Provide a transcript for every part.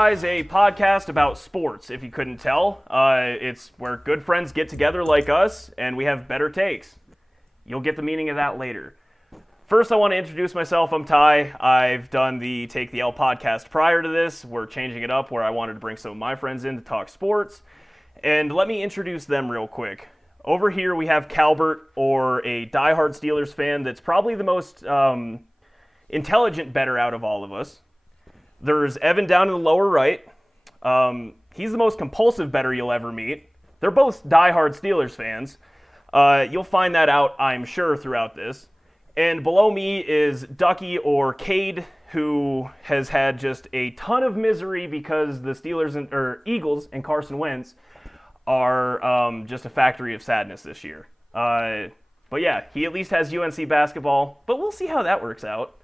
Guys, a podcast about sports, if you couldn't tell. It's where good friends get together like us, and we have better takes. You'll get the meaning of that later. First, I want to introduce myself. I'm Ty. I've done the Take the L podcast prior to this. We're changing it up where I wanted to bring some of my friends in to talk sports. And let me introduce them real quick. Over here, we have Calbert, or a diehard Steelers fan that's probably the most intelligent bettor out of all of us. There's Evan down in the lower right. He's the most compulsive bettor you'll ever meet. They're both diehard Steelers fans. You'll find that out, I'm sure, throughout this. And below me is Ducky, or Kade, who has had just a ton of misery because the Eagles and Carson Wentz are just a factory of sadness this year. But yeah, he at least has UNC basketball, but we'll see how that works out.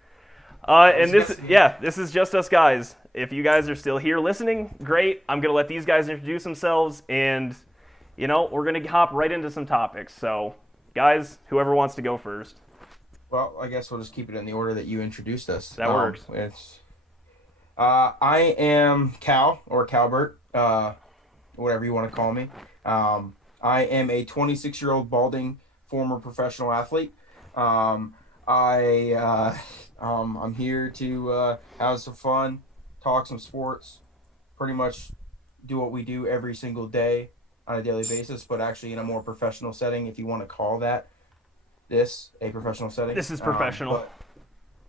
And this is just us guys. If you guys are still here listening, great. I'm going to let these guys introduce themselves, and, we're going to hop right into some topics. So, guys, whoever wants to go first. Well, I guess we'll just keep it in the order that you introduced us. That works. I am Cal, or Calbert, whatever you want to call me. I am a 26-year-old balding former professional athlete. I'm here to have some fun, talk some sports, pretty much do what we do every single day on a daily basis, but actually in a more professional setting, if you want to call this a professional setting. This is professional.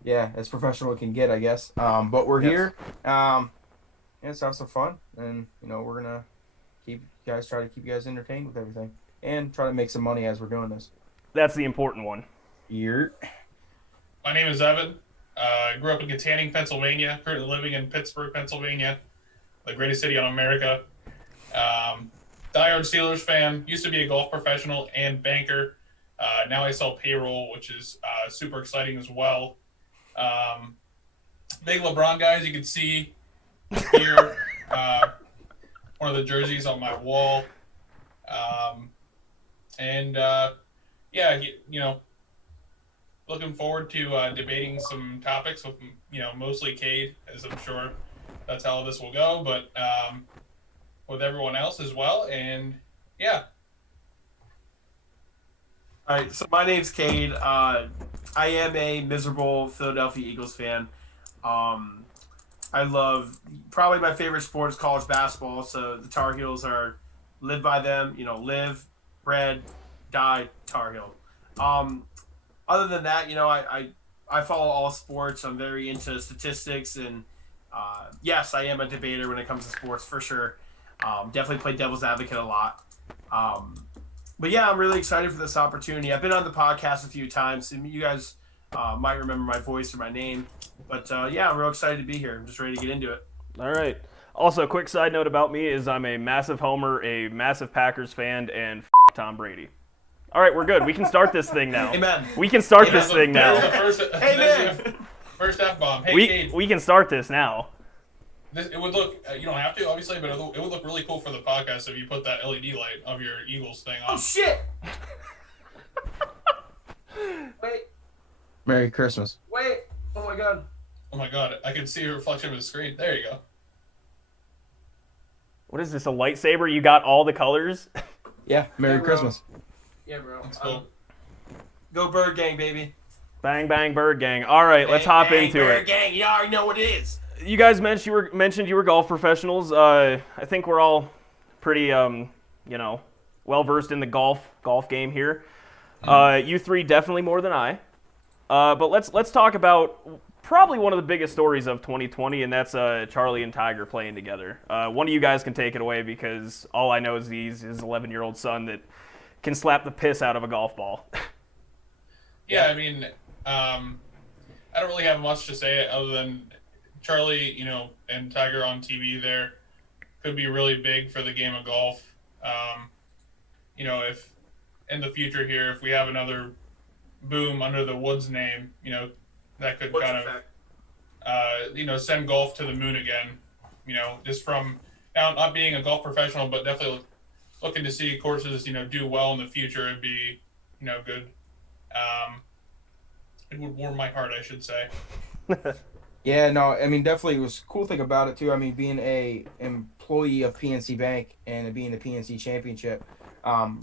Yeah, as professional it can get, I guess. But we're here. Let's have some fun, and we're gonna try to keep you guys entertained with everything, and try to make some money as we're doing this. That's the important one. Here. My name is Evan. I grew up in Katanning, Pennsylvania. Currently living in Pittsburgh, Pennsylvania, the greatest city on America. Diehard Steelers fan. Used to be a golf professional and banker. Now I sell payroll, which is super exciting as well. Big LeBron guy, as you can see here. One of the jerseys on my wall. Looking forward to debating some topics with, mostly Kade, as I'm sure that's how this will go, but with everyone else as well, and yeah. All right, so my name's Kade. I am a miserable Philadelphia Eagles fan. I love, probably my favorite sport is college basketball, so the Tar Heels live by them, live, bred, die, Tar Heel. Other than that, I follow all sports. I'm very into statistics, and yes, I am a debater when it comes to sports for sure. Definitely play devil's advocate a lot. But yeah, I'm really excited for this opportunity. I've been on the podcast a few times, and you guys might remember my voice or my name. But yeah, I'm real excited to be here. I'm just ready to get into it. All right. Also, a quick side note about me is I'm a massive homer, a massive Packers fan, and Tom Brady. All right, we're good. We can start this thing now. Amen. We can start this thing now. First F-bomb. Hey, we can start this now. It would look, you don't have to, obviously, but it would look really cool for the podcast if you put that LED light of your Eagles thing on. Oh, shit! Wait. Merry Christmas. Wait. Oh, my God. Oh, my God. I can see a reflection of the screen. There you go. What is this, a lightsaber? You got all the colors? Yeah, Merry Christmas. Yeah, bro. That's cool. Go Bird Gang, baby. Bang, bang, Bird Gang. All right, let's hop into Bird it. Gang, you already know what it is. You guys mentioned you were golf professionals. I think we're all pretty, well-versed in the golf game here. You three definitely more than I. But let's talk about probably one of the biggest stories of 2020, and that's Charlie and Tiger playing together. One of you guys can take it away because all I know is his 11-year-old son that can slap the piss out of a golf ball. Yeah, I mean, I don't really have much to say other than Charlie, and Tiger on TV there could be really big for the game of golf. If in the future here, if we have another boom under the Woods name, that could send golf to the moon again. Just from now not being a golf professional, but definitely looking to see courses, do well in the future and be, good. It would warm my heart, I should say. Yeah, no, I mean, definitely it was a cool thing about it too. I mean, being a employee of PNC Bank and being the PNC Championship,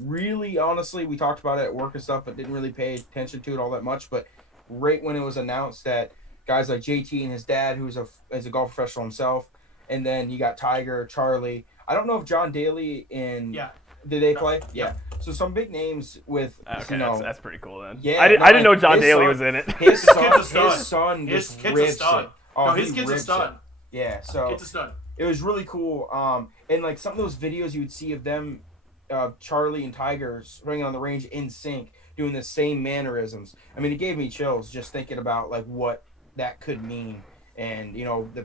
really honestly, we talked about it at work and stuff, but didn't really pay attention to it all that much. But right when it was announced that guys like JT and his dad, who's is a golf professional himself, and then you got Tiger, Charlie. I don't know if John Daly and Yeah. did they play? Yeah. So some big names with Okay, you know, that's pretty cool then. Yeah, I didn't know John his Daly son- was in it. his kid's a son, stud. his son His just kid's a rips stud. it. Oh, No, he his kid's a rips stud. it. Yeah, so Kid's a stud. it was really cool. And like some of those videos you would see of them, Charlie and Tiger swinging on the range in sync, doing the same mannerisms. I mean, it gave me chills just thinking about like what that could mean. And you know, the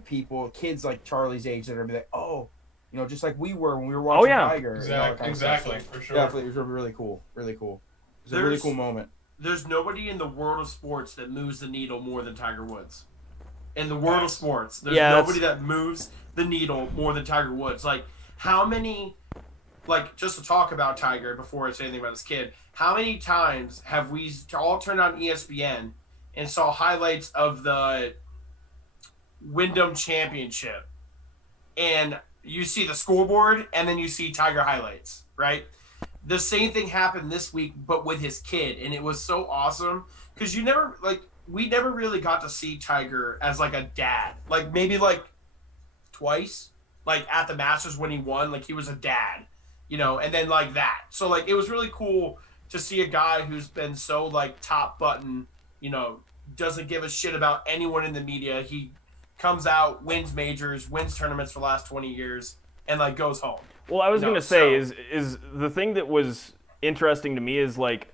kids like Charlie's age that are gonna be like, oh, you know, just like we were when we were watching yeah. Tiger. You know, that kind of stuff. Exactly, So for sure. definitely, it was really cool. Really cool. It was a really cool moment. There's nobody in the world of sports that moves the needle more than Tiger Woods. In the world of sports, there's Yeah, nobody that moves the needle more than Tiger Woods. Like, how many, like, just to talk about Tiger before I say anything about his kid, how many times have we all turned on ESPN and saw highlights of the Wyndham Championship, and you see the scoreboard, and then you see Tiger highlights, right? The same thing happened this week, but with his kid, and it was so awesome because we never really got to see Tiger as like a dad, like maybe like twice, like at the Masters when he won, like he was a dad, you know, and then like that. So like it was really cool to see a guy who's been so like top button, you know, doesn't give a shit about anyone in the media. He comes out, wins majors, wins tournaments for the last 20 years, and like goes home. Well, I was No, gonna say so- is the thing that was interesting to me is like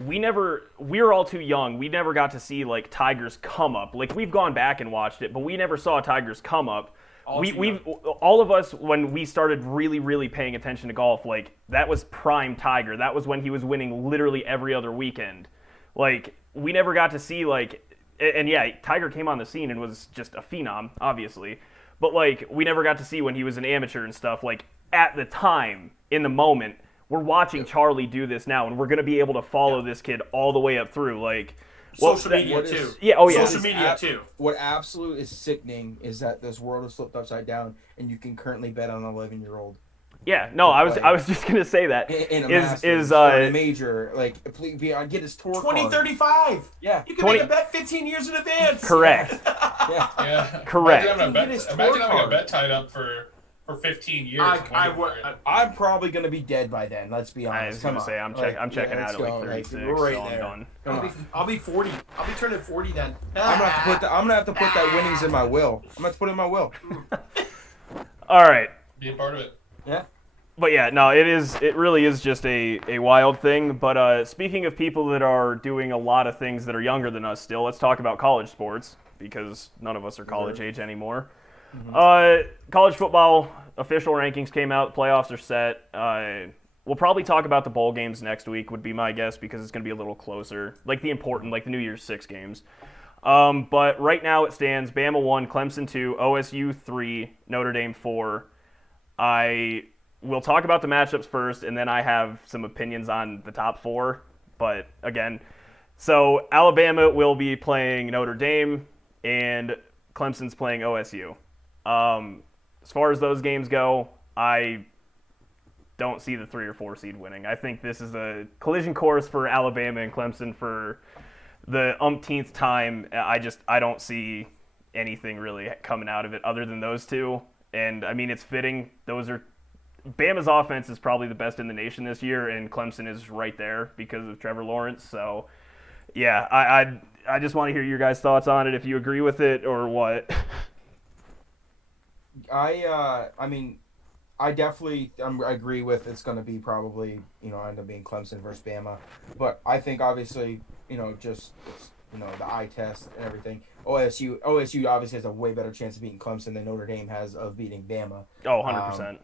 we were all too young. We never got to see like Tiger's come up. Like we've gone back and watched it, but we never saw Tiger's come up. All of us when we started really paying attention to golf, like that was prime Tiger. That was when he was winning literally every other weekend. Like we never got to see and yeah, Tiger came on the scene and was just a phenom, obviously. But like we never got to see when he was an amateur and stuff. Like at the time, in the moment, we're watching Charlie do this now, and we're gonna be able to follow this kid all the way up through. Like Social media too. Yeah, oh yeah. Social media too. What absolute is sickening is that this world is flipped upside down, and you can currently bet on an 11-year-old. Yeah, no, I was just gonna say that. In a Is Masters or in a major, like, please, get his tour 2035. Yeah. You can make a bet 15 years in advance. Correct. Yeah. Yeah. Correct. Imagine having His a bet, tour imagine having a card. bet tied up for 15 years. I'm probably gonna be dead by then. Let's be honest. I was Come gonna on. say I'm checking let's out at like go. 36, We're right so there. I'm done. Come on. I'll be 40. I'll be turning 40 then. I'm gonna have to put that winnings in my will. I'm gonna have to put it in my will. All right. Be a part of it. Yeah. But yeah, no, it really is just a wild thing. But speaking of people that are doing a lot of things that are younger than us still, let's talk about college sports because none of us are college age anymore. College football official rankings came out. The playoffs are set. We'll probably talk about the bowl games next week would be my guess because it's going to be a little closer, like the important, like the New Year's 6 games. But right now it stands Bama 1, Clemson 2, OSU 3, Notre Dame 4. We'll talk about the matchups first, and then I have some opinions on the top 4. But again, so Alabama will be playing Notre Dame, and Clemson's playing OSU. As far as those games go, I don't see the 3 or 4 seed winning. I think this is a collision course for Alabama and Clemson for the umpteenth time. I don't see anything really coming out of it other than those two. And I mean, it's fitting. Bama's offense is probably the best in the nation this year, and Clemson is right there because of Trevor Lawrence. So, yeah, I just want to hear your guys' thoughts on it, if you agree with it or what. I definitely I agree with it's going to be probably, end up being Clemson versus Bama. But I think obviously, just, the eye test and everything. OSU obviously has a way better chance of beating Clemson than Notre Dame has of beating Bama. Oh, 100%.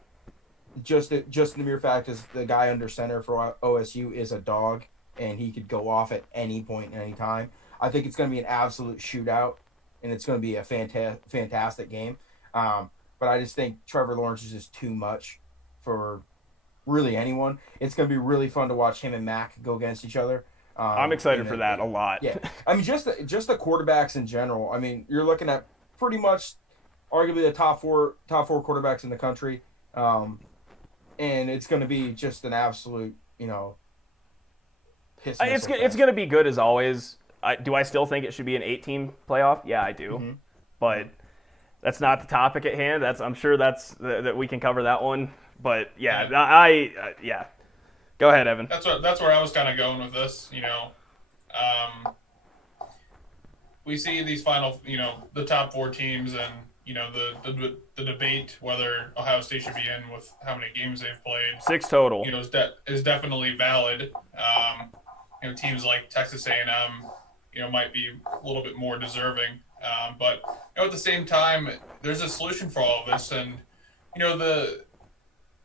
Just the mere fact is the guy under center for OSU is a dog, and he could go off at any point, any time. I think it's going to be an absolute shootout, and it's going to be a fantastic game. But I just think Trevor Lawrence is just too much for really anyone. It's going to be really fun to watch him and Mac go against each other. I'm excited for that a lot. Yeah, I mean, just the quarterbacks in general. I mean, you're looking at pretty much arguably the top four quarterbacks in the country, and it's going to be just an absolute, piss. It's going to be good as always. Do I still think it should be an 8-team playoff? Yeah, I do. Mm-hmm. But that's not the topic at hand. I'm sure that we can cover that one. But yeah, yeah. Go ahead, Evan. That's where I was kind of going with this. We see these final, the top 4 teams, and the debate whether Ohio State should be in with how many games they've played. 6 total. Is definitely valid. Teams like Texas A&M, might be a little bit more deserving. But at the same time, there's a solution for all of this, and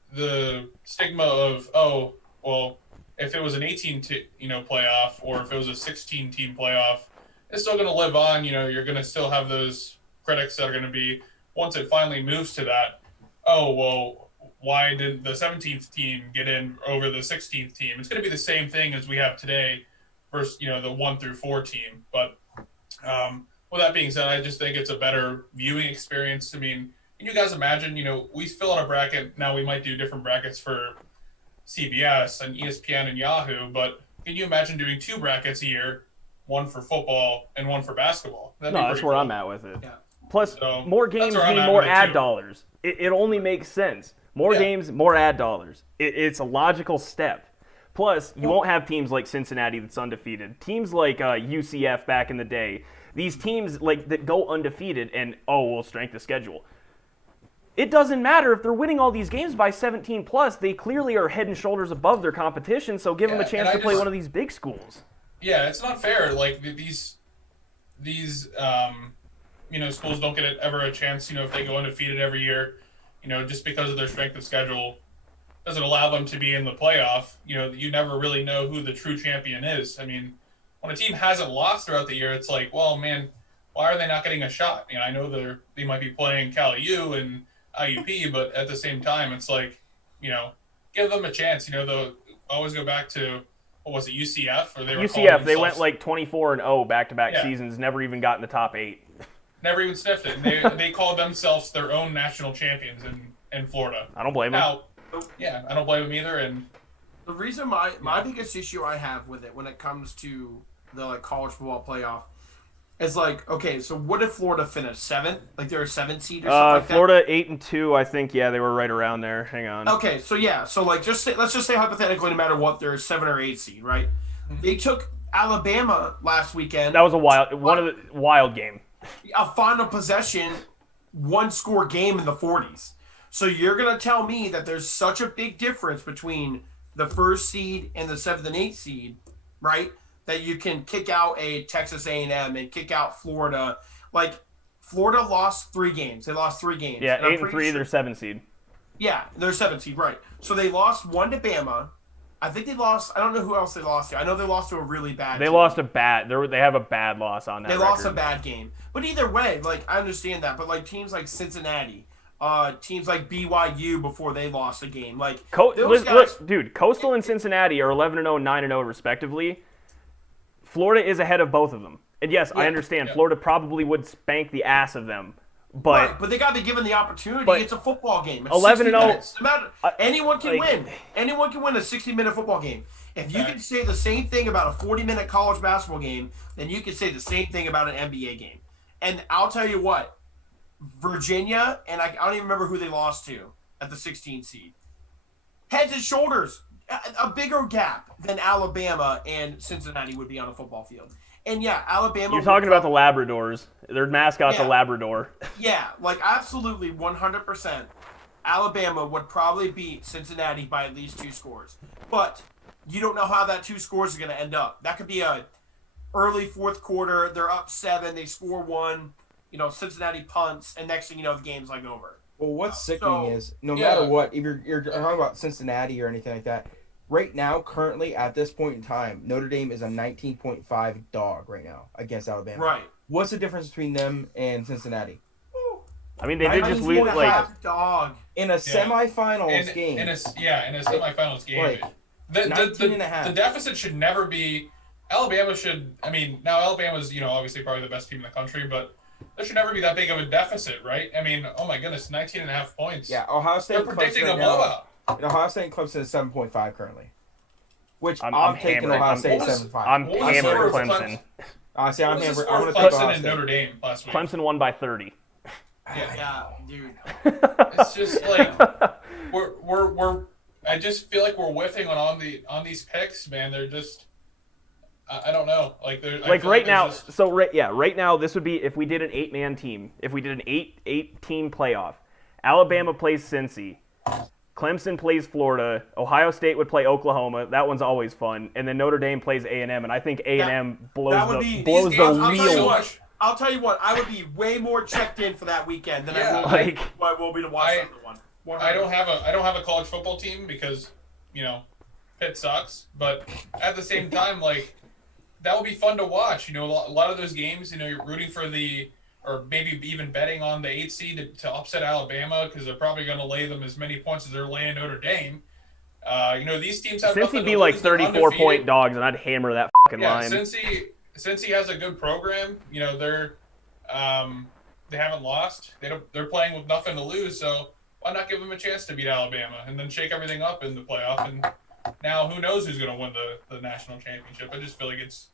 the stigma of if it was an 18 playoff, or if it was a 16 team playoff, it's still going to live on. You're going to still have those critics that are going to be, once it finally moves to that, why did the 17th team get in over the 16th team? It's going to be the same thing as we have today versus the 1 through 4 team. But with that being said, I just think it's a better viewing experience. I mean, can you guys imagine, we fill out a bracket. Now we might do different brackets for CBS and ESPN and Yahoo, but can you imagine doing 2 brackets a year, one for football and one for basketball? That's where I'm at with it. Yeah. Plus, more games mean more ad dollars. It only makes sense. More games, more ad dollars. It's a logical step. Plus, you won't have teams like Cincinnati that's undefeated. Teams like UCF back in the day. These teams that go undefeated and, strength of schedule. It doesn't matter if they're winning all these games by 17 plus. They clearly are head and shoulders above their competition, so give them a chance to play one of these big schools. Yeah, it's not fair. Like, these schools don't get ever a chance, if they go undefeated every year, just because of their strength of schedule doesn't allow them to be in the playoff. You never really know who the true champion is. I mean, when a team hasn't lost throughout the year, it's like, well, man, why are they not getting a shot? I know they might be playing Cal U and IUP, but at the same time, it's like, give them a chance. They'll always go back to, what was it, UCF? Or they were UCF, they went like 24-0 back-to-back seasons, never even got in the top 8. Never even sniffed it. And they called themselves their own national champions in Florida. I don't blame them. I don't blame them either. And the reason my biggest issue I have with it when it comes to the college football playoff is okay, so what if Florida finished 7th? Like they're a 7th seed or something like Florida 8-2, I think. Yeah, they were right around there. Hang on. Okay, so let's just say hypothetically, no matter what, they're a 7 or 8 seed, right? Mm-hmm. They took Alabama last weekend. That was a wild game. A final possession, 1-score game in the 40s. So you're gonna tell me that there's such a big difference between the 1st seed and the 7th and 8th seed, right? That you can kick out a Texas A&M and kick out Florida. Like, Florida lost 3 games. They lost 3 games. Yeah, 8-3, they're 7th seed. Yeah, they're 7th seed, right. So they lost 1 to Bama. I think they lost, I don't know who else they lost to. I know they lost to a really bad team. Lost they have a bad loss on that record. Lost a bad game. But either way, I understand that. But, teams like Cincinnati, teams like BYU before they lost a game. Dude, Coastal and Cincinnati are 11-0, 9-0 respectively. Florida is ahead of both of them. And yes, I understand. Florida probably would spank the ass of them. But they got to be given the opportunity. It's a football game. It's 11-0. Anyone can win. Anyone can win a 60-minute football game. If you can say the same thing about a 40-minute college basketball game, then you can say the same thing about an NBA game. And I'll tell you what, Virginia, and I don't even remember who they lost to at the 16 seed. Heads and shoulders, a bigger gap than Alabama and Cincinnati would be on a football field. And yeah, Alabama. You're talking about the Labradors. Their mascot's a Labrador. Yeah, absolutely 100%. Alabama would probably beat Cincinnati by at least 2 scores. But you don't know how that 2 scores are going to end up. That could be a early 4th quarter. They're up 7. They score 1. Cincinnati punts, and next thing you know, the game's over. Well, what's sickening is no matter what, if you're talking about Cincinnati or anything like that, right now, currently at this point in time, Notre Dame is a 19.5 dog right now against Alabama. Right. What's the difference between them and Cincinnati? I mean, they did just lose dog in a semifinals game. In a semifinals game. 19.5. The deficit should never be. Alabama should. I mean, now Alabama's obviously probably the best team in the country, but there should never be that big of a deficit, right? I mean, oh my goodness, 19.5 points. Yeah, Ohio State. They're and predicting Clemson a right now- blowout. And Ohio State and Clemson is 7.5 currently. Which I'm I'm taking hammering. Ohio I'm- State What was- 7.5. I'm What was the hammering score of Clemson. See, I'm What was the hammer. score I'm of going to take Clemson Ohio and State. Notre Dame last week? Clemson won by 30. Yeah, dude. It's just like we're. I just feel like we're whiffing on these picks, man. They're just. I don't know. Like they're I Like feel right there's now, just- so right now, this would be if we did an 8-man team. If we did an eight team playoff, Alabama plays Cincy, Clemson plays Florida, Ohio State would play Oklahoma. That one's always fun, and then Notre Dame plays A&M, and I think A&M blows that would the be- blows these the games- I'll tell you real. what. I'll tell you what. I would be way more checked in for that weekend than Yeah. I will be to watch the other one. I don't have a college football team because, Pitt sucks. But at the same time, like that would be fun to watch. A lot of those games, you're rooting for or maybe even betting on the 8 seed to upset Alabama because they're probably going to lay them as many points as they're laying Notre Dame. These teams have nothing Cincy to be like lose. They're 34-point undefeated. dogs, and I'd hammer that fucking Yeah, line. Cincy has a good program. They haven't lost. They're playing with nothing to lose. So why not give them a chance to beat Alabama and then shake everything up in the playoff? And now who knows who's going to win the national championship? I just feel like it's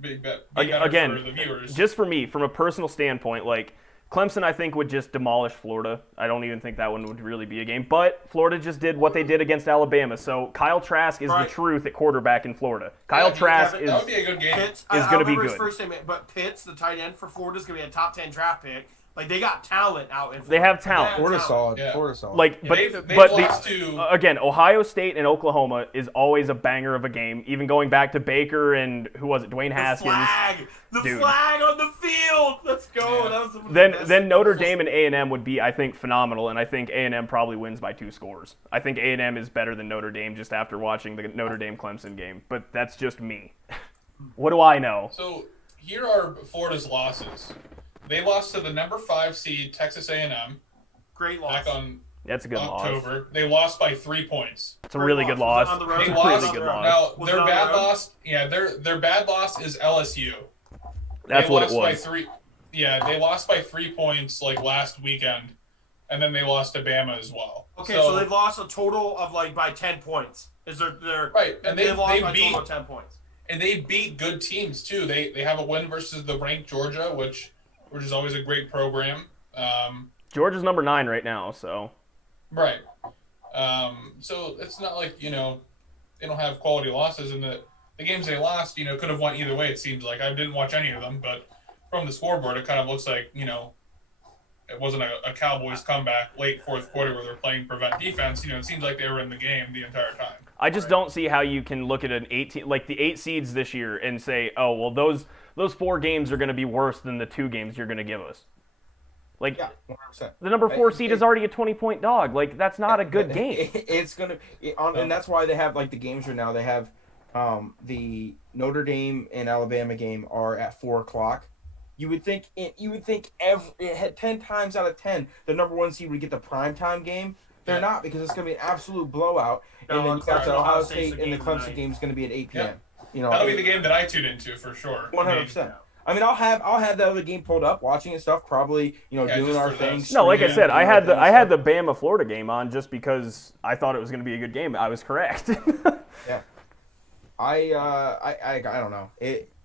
big better Again, for the viewers. just for me, from a personal standpoint, like Clemson, I think would just demolish Florida. I don't even think that one would really be a game. But Florida just did what they did against Alabama. So Kyle Trask is Right. the truth at quarterback in Florida. Kyle Trask that is would be a good game. Pitts is gonna be I remember his good. first name, but Pitts, the tight end for Florida, is going to be a top 10 draft pick. Like they got talent out in Florida. They have talent. Florida solid. Yeah. Florida solid. like, Yeah, but they've but lost to again, Ohio State and Oklahoma is always a banger of a game. Even going back to Baker and who was it, Dwayne Haskins. The Dude. flag on the field. Let's go. Yeah. That was some of the best Then Notre goals. Dame and A&M would be, I think, phenomenal, and I think A&M probably wins by 2 scores. I think A&M is better than Notre Dame just after watching the Notre Dame Clemson game, but that's just me. What do I know? So here are Florida's losses. They lost to the number 5 seed Texas A&M Great loss. back on That's a good loss. October. They lost by 3 points. It's a really good Was loss. it on the road? They It's a lost. really good loss. Now Was it their on the bad road? loss. Yeah, their bad loss is LSU. That's They what it lost by was. 3. Yeah, they lost by 3 points like last weekend, and then they lost to Bama as well. Okay, so they've lost a total of like by 10 points. Is their right, and they've lost they by a beat total of 10 points. and they beat good teams too. They have a win versus the ranked Georgia, which is always a great program. Georgia's number 9 right now, so Right. So it's not like, they don't have quality losses, and the games they lost, could have went either way, it seems like. I didn't watch any of them, but from the scoreboard, it kind of looks like, it wasn't a Cowboys comeback late fourth quarter where they're playing prevent defense. It seems like they were in the game the entire time. I just don't see how you can look at an 18 like the 8 seeds this year and say, "Oh, well those 4 games are going to be worse than the 2 games you're going to give us." Like yeah, 100%. the number 4 seed is already a 20-point dog. Like that's not a good game. It's gonna, and that's why they have like the games right now. They have the Notre Dame and Alabama game are at 4:00. You would think it had 10 times out of 10 the number 1 seed would get the primetime game. They're not, because it's gonna be an absolute blowout. No, And then you got the Ohio State and the game Clemson tonight. game is gonna be at 8 p.m. That'll be the game that I tune into for sure. 100%. I mean, I'll have the other game pulled up, watching and stuff. Probably, doing just our for thing. this. No, like I streaming, said, I doing had our the thing, Bama Florida game on just because I thought it was going to be a good game. I was correct. Yeah. I don't know.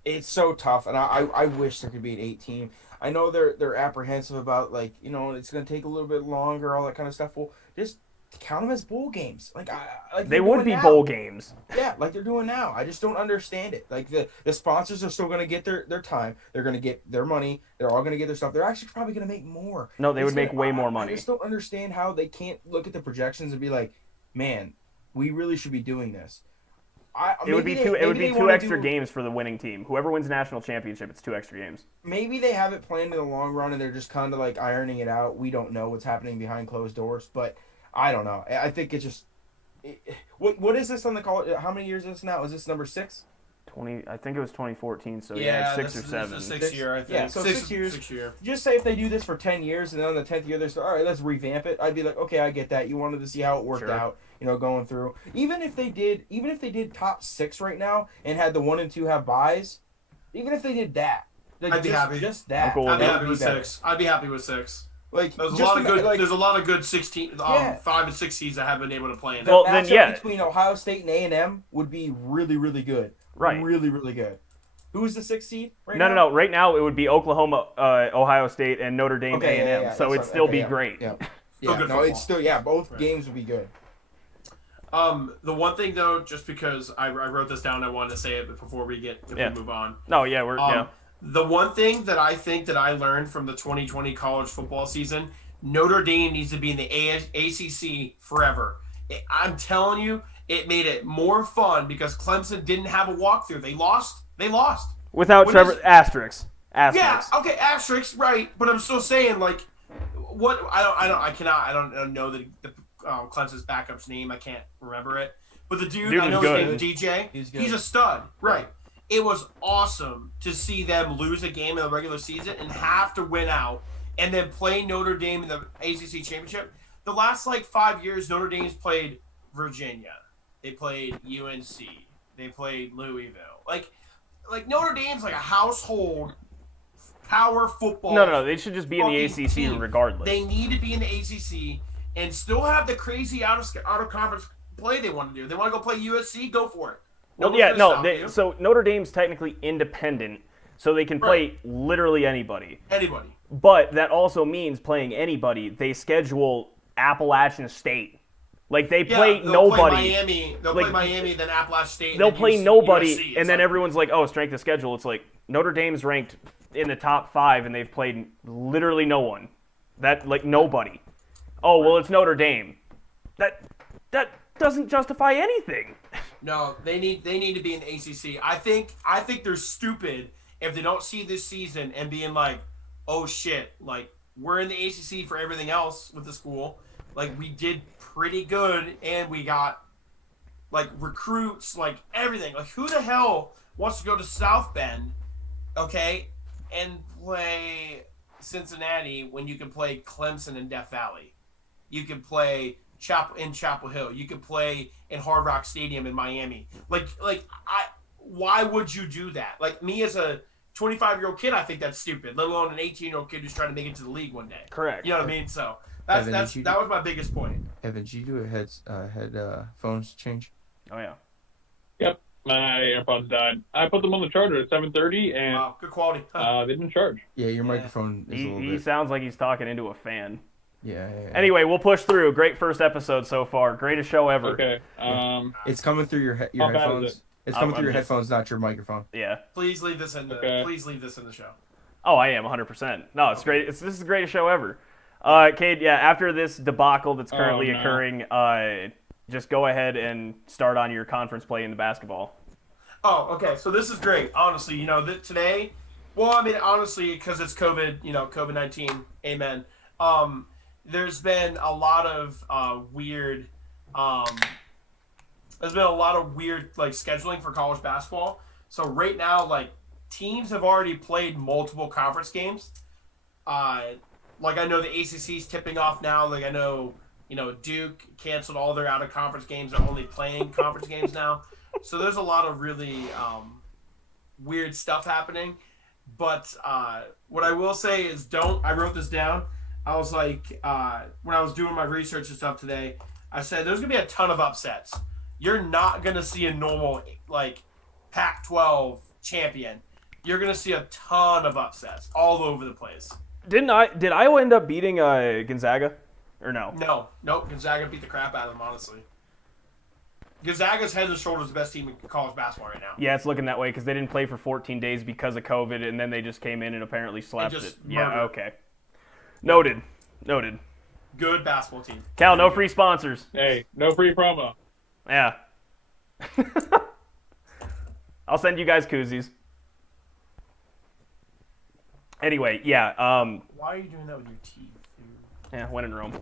It's so tough, and I wish there could be an 8 team. I know they're apprehensive about it's gonna take a little bit longer, all that kind of stuff. Well, just count them as bowl games. Like They they're would doing be now. bowl games. Yeah, like they're doing now. I just don't understand it. Like the sponsors are still gonna get their time. They're gonna get their money. They're all gonna get their stuff. They're actually probably gonna make more. No, they It's would make gonna- way I- more I money. just don't understand how they can't look at the projections and be like, man, we really should be doing this. It would be maybe two. they- It would maybe be they 2 wanna extra do- games for the winning team. Whoever wins national championship, it's 2 extra games. Maybe they have it planned in the long run and they're just kind of like ironing it out. We don't know what's happening behind closed doors, but I don't know. I think it's just. What is this on the college? How many years is this now? Is this number 6? 20. I think it was 2014. So yeah, it's 6 or 7. This is the 6th year, I think. Yeah, so 6 years. 6 year. Just say if they do this for 10 years and then on the 10th year they start, all right, let's revamp it. I'd be like, okay, I get that. You wanted to see how it worked Sure. out, going through. Even if they did top 6 right now and had the 1 and 2 have buys, even if they did that, Like, I'd be happy. Just that. I'm cool with I'd be that. happy with better. 6. I'd be happy with 6. Like, There's a just lot of good. like, There's a lot of good 16, Yeah. 5 and 6 seeds that have been able to play in. Well, the then, matchup yeah. between Ohio State and A&M would be really, really good. Right. Really, really good. Who's the 6th seed right No, now? no, no. Right now, it would be Oklahoma, Ohio State, and Notre Dame Okay, A&M. yeah. So it'd That's still okay, be yeah. great. Yeah. Still Yeah, good no, it's football. still both Right. games would be good. The one thing though, just because I wrote this down, I wanted to say it before we move on. No, yeah, we're yeah. The one thing that I think that I learned from the 2020 college football season, Notre Dame needs to be in the ACC forever. I'm telling you, it made it more fun because Clemson didn't have a walkthrough. They lost. Without What Trevor is- asterisks. Yeah, okay, asterisks, right? But I'm still saying, like, what I don't know the Clemson's backup's name. I can't remember it. But the dude I was know good. his name is DJ. He's good. He's a stud, right? It was awesome to see them lose a game in the regular season and have to win out, and then play Notre Dame in the ACC championship. The last 5 years, Notre Dame's played Virginia. They played UNC. They played Louisville. Like Notre Dame's like a household power football. No. They should just be in the fucking ACC team. regardless. They need to be in the ACC and still have the crazy out of conference play they want to do. They want to go play USC, go for it. Well, Nobody's gonna stop you. So Notre Dame's technically independent, so they can play literally anybody. Anybody. But that also means playing anybody. They schedule Appalachian State. Like they play they'll nobody. Play Miami. They'll Like, play Miami, then Appalachian State. They'll then play UC, nobody, USC. and It's then like- everyone's like, "Oh, strength of schedule." It's like Notre Dame's ranked in the top 5, and they've played literally no one. Nobody. Oh well, it's Notre Dame. That doesn't justify anything. No, they need to be in the ACC. I think they're stupid if they don't see this season and being like, "Oh shit, we're in the ACC for everything else with the school. We did pretty good and we got recruits, everything. Who the hell wants to go to South Bend, okay, and play Cincinnati when you can play Clemson in Death Valley? You can play Chapel Hill. You can play in Hard Rock Stadium in Miami. Why would you do that? Me as a 25-year-old kid, I think that's stupid. Let alone an 18-year-old kid who's trying to make it to the league one day. Correct. You know what I mean? So Evan, that was my biggest point. Evan, did you do a headphones change? Oh yeah. Yep, my AirPods died. I put them on the charger at 7:30, and Wow, good quality. they didn't charge. Yeah, your microphone is a little He bit. sounds like he's talking into a fan. Yeah. Anyway, we'll push through. Great first episode so far. Greatest show ever. Okay. It's coming through your How bad is headphones. it? It's coming through your I'm just- headphones, not your microphone. Yeah. Please leave this in the Okay. show. Oh, I am 100%. No, it's great. This is the greatest show ever. Kade, yeah, after this debacle that's currently no. occurring, just go ahead and start on your conference play in the basketball. Oh, okay. So this is great. Honestly, today, well, I mean, honestly, because it's COVID, COVID-19, amen. There's been a lot of weird, scheduling for college basketball. So right now, teams have already played multiple conference games. I know the ACC's tipping off now. I know, Duke canceled all their out-of-conference games. They're only playing conference games now. So there's a lot of really weird stuff happening. But what I will say is I wrote this down. I was when I was doing my research and stuff today, I said there's going to be a ton of upsets. You're not going to see a normal, Pac-12 champion. You're going to see a ton of upsets all over the place. Did Iowa end up beating Gonzaga? Or no? Nope. Gonzaga beat the crap out of them, honestly. Gonzaga's head and shoulders the best team in college basketball right now. Yeah, it's looking that way because they didn't play for 14 days because of COVID, and then they just came in and apparently slapped it. Yeah, murdered. okay. Noted. Good basketball team. Cal, no free sponsors. Hey, no free promo. Yeah. I'll send you guys koozies. Anyway, yeah. Why are you doing that with your teeth, dude? Yeah, when in Rome.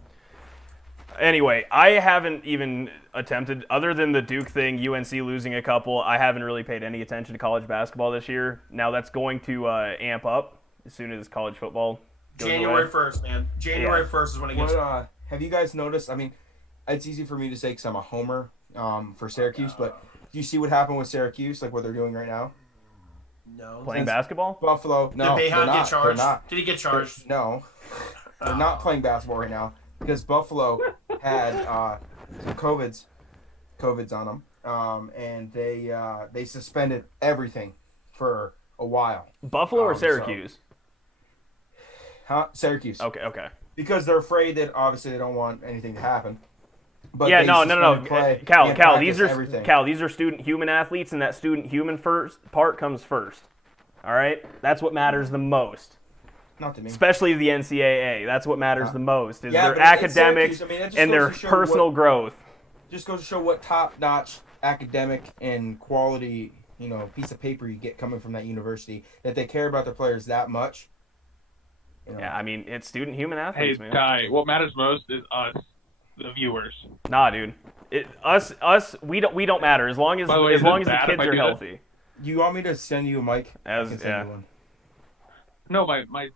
Anyway, I haven't even attempted, other than the Duke thing, UNC losing a couple, I haven't really paid any attention to college basketball this year. Now that's going to amp up as soon as college football goes January away. 1st, man. January 1st is when it gets... Have you guys noticed? I mean, it's easy for me to say because I'm a homer for Syracuse, but do you see what happened with Syracuse, what they're doing right now? No. Playing basketball? Buffalo. No, Did they're Bayhound not. get charged? They're not. Did he get charged? No, they're not playing basketball right now because Buffalo had some COVIDs on them, and they suspended everything for a while. Buffalo or so- Syracuse? Syracuse. Okay. Because they're afraid that obviously they don't want anything to happen. But Yeah, they no. suspended play Cal, and these practice are everything. these are student human athletes, and that student human first part comes first. All right, that's what matters the most. Not to me. Especially the NCAA. That's what matters the most is Yeah, their but it's academics Syracuse. I mean, it just and goes their to show personal growth. Just goes to show what top-notch academic and quality, piece of paper you get coming from that university, that they care about their players that much. Yeah, I mean, it's student human Hey, athletes, man. Ty, what matters most is us, the viewers. Nah, dude. Us, we don't matter as long as By the way, is the it bad kids if I are do that? healthy. You want me to send you a mic? I can send you one. No, my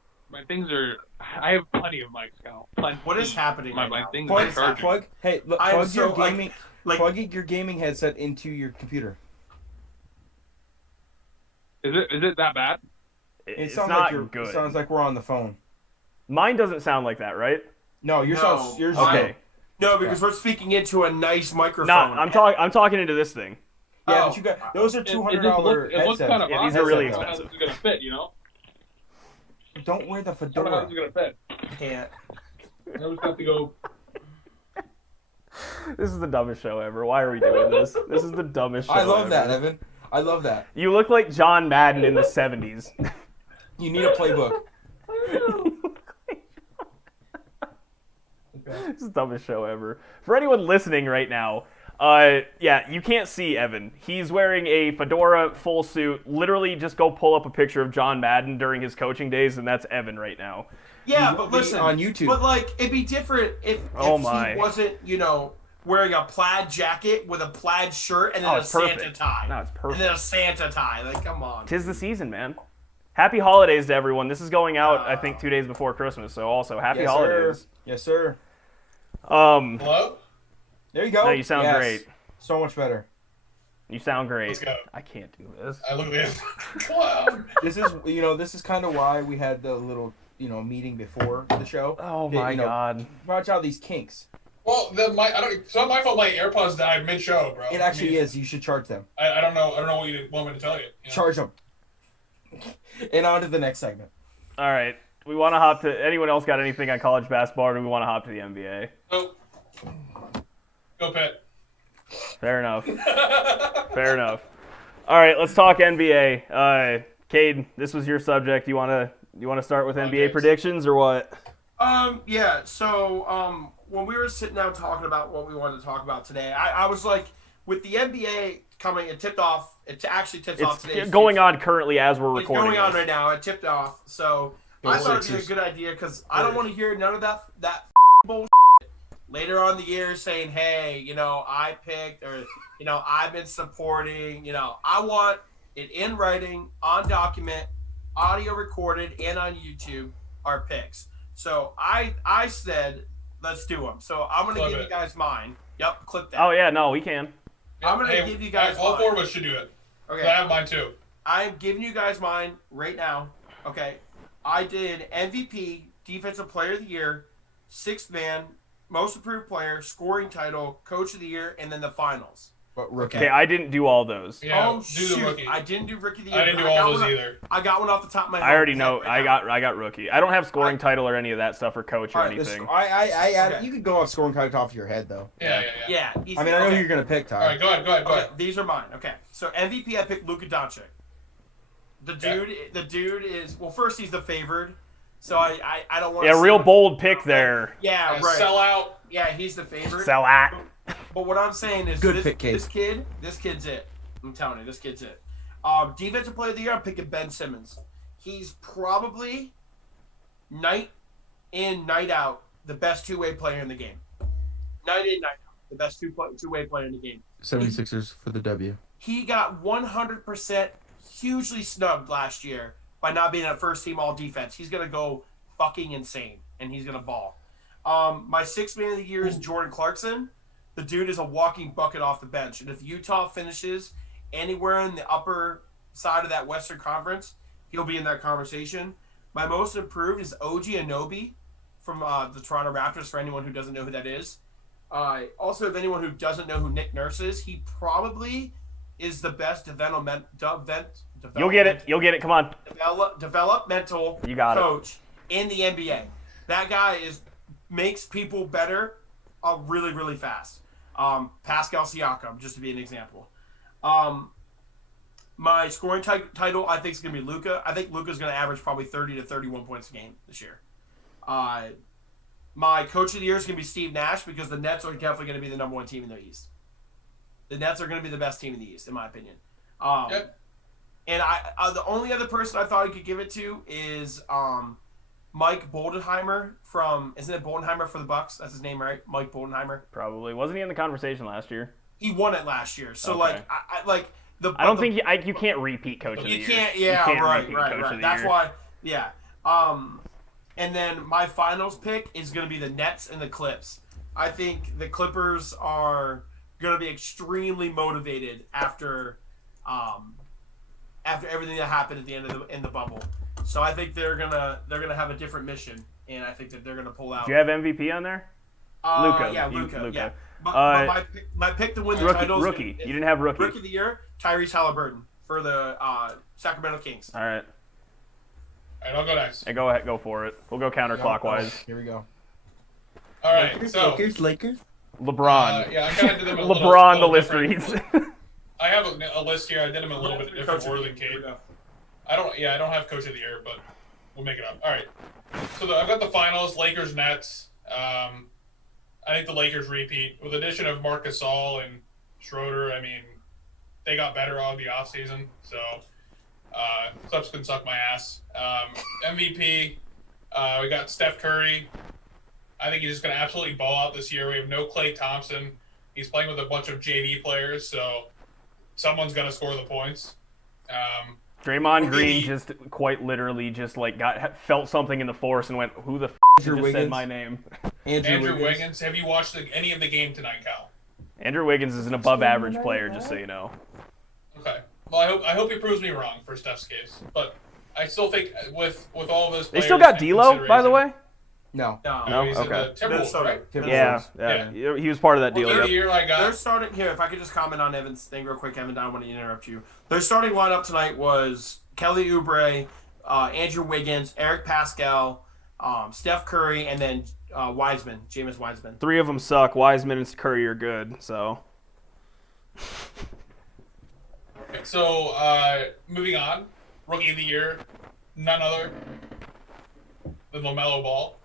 things are. I have plenty of mics, Cal. Plenty. What is happening My right now? things Plug, are charging. plug your so, like- gaming, like- plug your gaming headset into your computer. Is it that bad? It It's sounds not like good. It sounds like we're on the phone. Mine doesn't sound like that, right? No, yours No. sounds. Yours Okay. No, because we're speaking into a nice microphone. No, I'm talking into this thing. Yeah, Oh. but you got those are It $200 looks headsets. kind of Yeah, these are really I don't know how expensive. this is gonna fit, you know. Don't wear the I don't know how fedora. this is gonna fit. Can't. I just have to go. This is the dumbest show ever. Why are we doing this? This is the dumbest show I love that, ever. Evan. I love that. You look like John Madden in the 70s. You need a playbook. This is the dumbest show ever. For anyone listening right now, yeah, you can't see Evan. He's wearing a fedora, full suit. Literally, just go pull up a picture of John Madden during his coaching days, and that's Evan right now. Yeah, You but will be listen, on YouTube. But like, it'd be different if Oh my. he wasn't, wearing a plaid jacket with a plaid shirt and then Oh, a it's Santa perfect. tie. No, it's And perfect. then a Santa tie. Like, come on. 'Tis the season, man. Happy holidays to everyone. This is going out, I think, 2 days before Christmas. So also, happy Yes, holidays. sir. Yes, sir. Hello? There you go. No, you sound Yes. great. So much better. You sound great. Let's go. I can't do this. I look at Clown. This is, this is kind of why we had the little, meeting before the show. Oh Yeah, my god. Watch out these kinks. Well, it's not my fault. My AirPods died mid-show, bro. It actually is. You should charge them. I don't know. I don't know what you want me to tell you. Charge them. And on to the next segment. All right. We want to hop to. Anyone else got anything on college basketball, or do we want to hop to the NBA? Nope. Go Pitt. Fair enough. Fair enough. All right, let's talk NBA. Kade, this was your subject. You want to start with NBA Projects. predictions or what? Yeah. So, when we were sitting down talking about what we wanted to talk about today, I was like, with the NBA coming, it tipped off. It actually tips off today. It's going on currently as we're It's recording. going on this. right now. It tipped off. So Go I thought it'd be Sixers. a good idea because I don't want to hear none of that bullshit later on in the year saying, hey, I picked or, I've been supporting. I want it in writing, on document, audio recorded, and on YouTube, our picks. So I said, let's do them. So I'm going to Love give it. you guys mine. Yep, clip that. Oh yeah, no, we can. I'm gonna give you guys all mine. four of us should do it. Okay. I have mine too. I'm giving you guys mine right now. Okay. I did MVP, Defensive Player of the Year, Sixth Man, Most Improved Player, Scoring Title, Coach of the Year, and then the Finals. But rookie. Okay, I didn't do all those. Yeah, oh, do shoot. the rookie. I didn't do Rookie of the Year. I didn't do but all got those one either. I got one off the top of my head. I already know. Right I now. got rookie. I don't have scoring title or any of that stuff or coach or All right, anything. I Okay. You could go off scoring kind of off your head though. Yeah. Yeah. easy. I mean, I know Okay. who you're gonna pick, All Ty. right, go ahead. Okay, these are mine. Okay. So MVP, I picked Luka Doncic. The dude is, well, first he's the favored. So I don't want to Yeah, real bold pick there. Yeah, right. Sell out. Yeah, he's the favorite. Sell at. But what I'm saying is Good this, pick, Cade. this kid's it. I'm telling you, this kid's it. Defensive Player of the Year, I'm picking Ben Simmons. He's probably night in, night out, the best two-way player in the game. Night in, night out, the best two-way player in the game. 76ers for the W. He got 100% hugely snubbed last year by not being a first-team all-defense. He's going to go fucking insane, and he's going to ball. My sixth man of the year is Jordan Clarkson. The dude is a walking bucket off the bench. And if Utah finishes anywhere in the upper side of that Western Conference, he'll be in that conversation. My most improved is OG Anunoby from the Toronto Raptors, for anyone who doesn't know who that is. Also, if anyone who doesn't know who Nick Nurse is, he probably is the best You'll get it. Come on. Developmental You got it. coach in the NBA. That guy makes people better really, really fast. Pascal Siakam, just to be an example. My scoring title, I think, is going to be Luka. I think Luka's going to average probably 30 to 31 points a game this year. My coach of the year is going to be Steve Nash because the Nets are definitely going to be the number one team in the East. The Nets are going to be the best team in the East, in my opinion. Yep. And the only other person I thought I could give it to is Mike Boldenheimer isn't it Boldenheimer for the Bucks? That's his name, right? Mike Boldenheimer. Probably. Wasn't he in the conversation last year? He won it last year. So Okay. I I don't think you can't repeat coach of the year. You can't. You Yeah, can't right. repeat coach of the That's year. why. Yeah. And then my finals pick is going to be the Nets and the Clips. I think the Clippers are going to be extremely motivated after everything that happened at the end of the bubble. So I think they're gonna have a different mission, and I think that they're gonna pull out. Do you have MVP on there? Luka. Yeah, Luka. Yeah. But my pick to win the Rookie. titles. Rookie. You didn't have rookie. Rookie of the year, Tyrese Halliburton for the Sacramento Kings. All right. All right, I'll go next. Hey, go ahead. Go for it. We'll go counterclockwise. Here we go. All right, so Lakers. LeBron. yeah, I kind of did them a little, LeBron, the little list different. reads. I have a list here. I did them a little bit different order than Kate. I don't have coach of the year, but we'll make it up. All right. So I've got the finals: Lakers, Nets. I think the Lakers repeat with the addition of Marc Gasol and Schroeder. I mean, they got better out of the offseason, so Clips can suck my ass. MVP, we got Steph Curry. I think he's just going to absolutely ball out this year. We have no Klay Thompson. He's playing with a bunch of JV players, so someone's going to score the points. Draymond Green just quite literally just felt something in the force and went, "Who the f*** just said my name?" Andrew Wiggins. Have you watched any of the game tonight, Cal? Andrew Wiggins is an above-average player, just so you know. Okay. Well, I hope he proves me wrong for Steph's case, but I still think with all of those They players still got in D'Lo, by the way. No. No? He's Okay. in the Timberwolves, Minnesota. right? Yeah. He was part of that deal. Well, Yep. the year I They're got. starting here. If I could just comment on Evan's thing real quick, Evan, I don't want to interrupt you. Their starting lineup tonight was Kelly Oubre, Andrew Wiggins, Eric Pascal, Steph Curry, and then Jameis Wiseman. 3 of them suck. Wiseman and Curry are good. So. So moving on, rookie of the year, none other than LaMelo Ball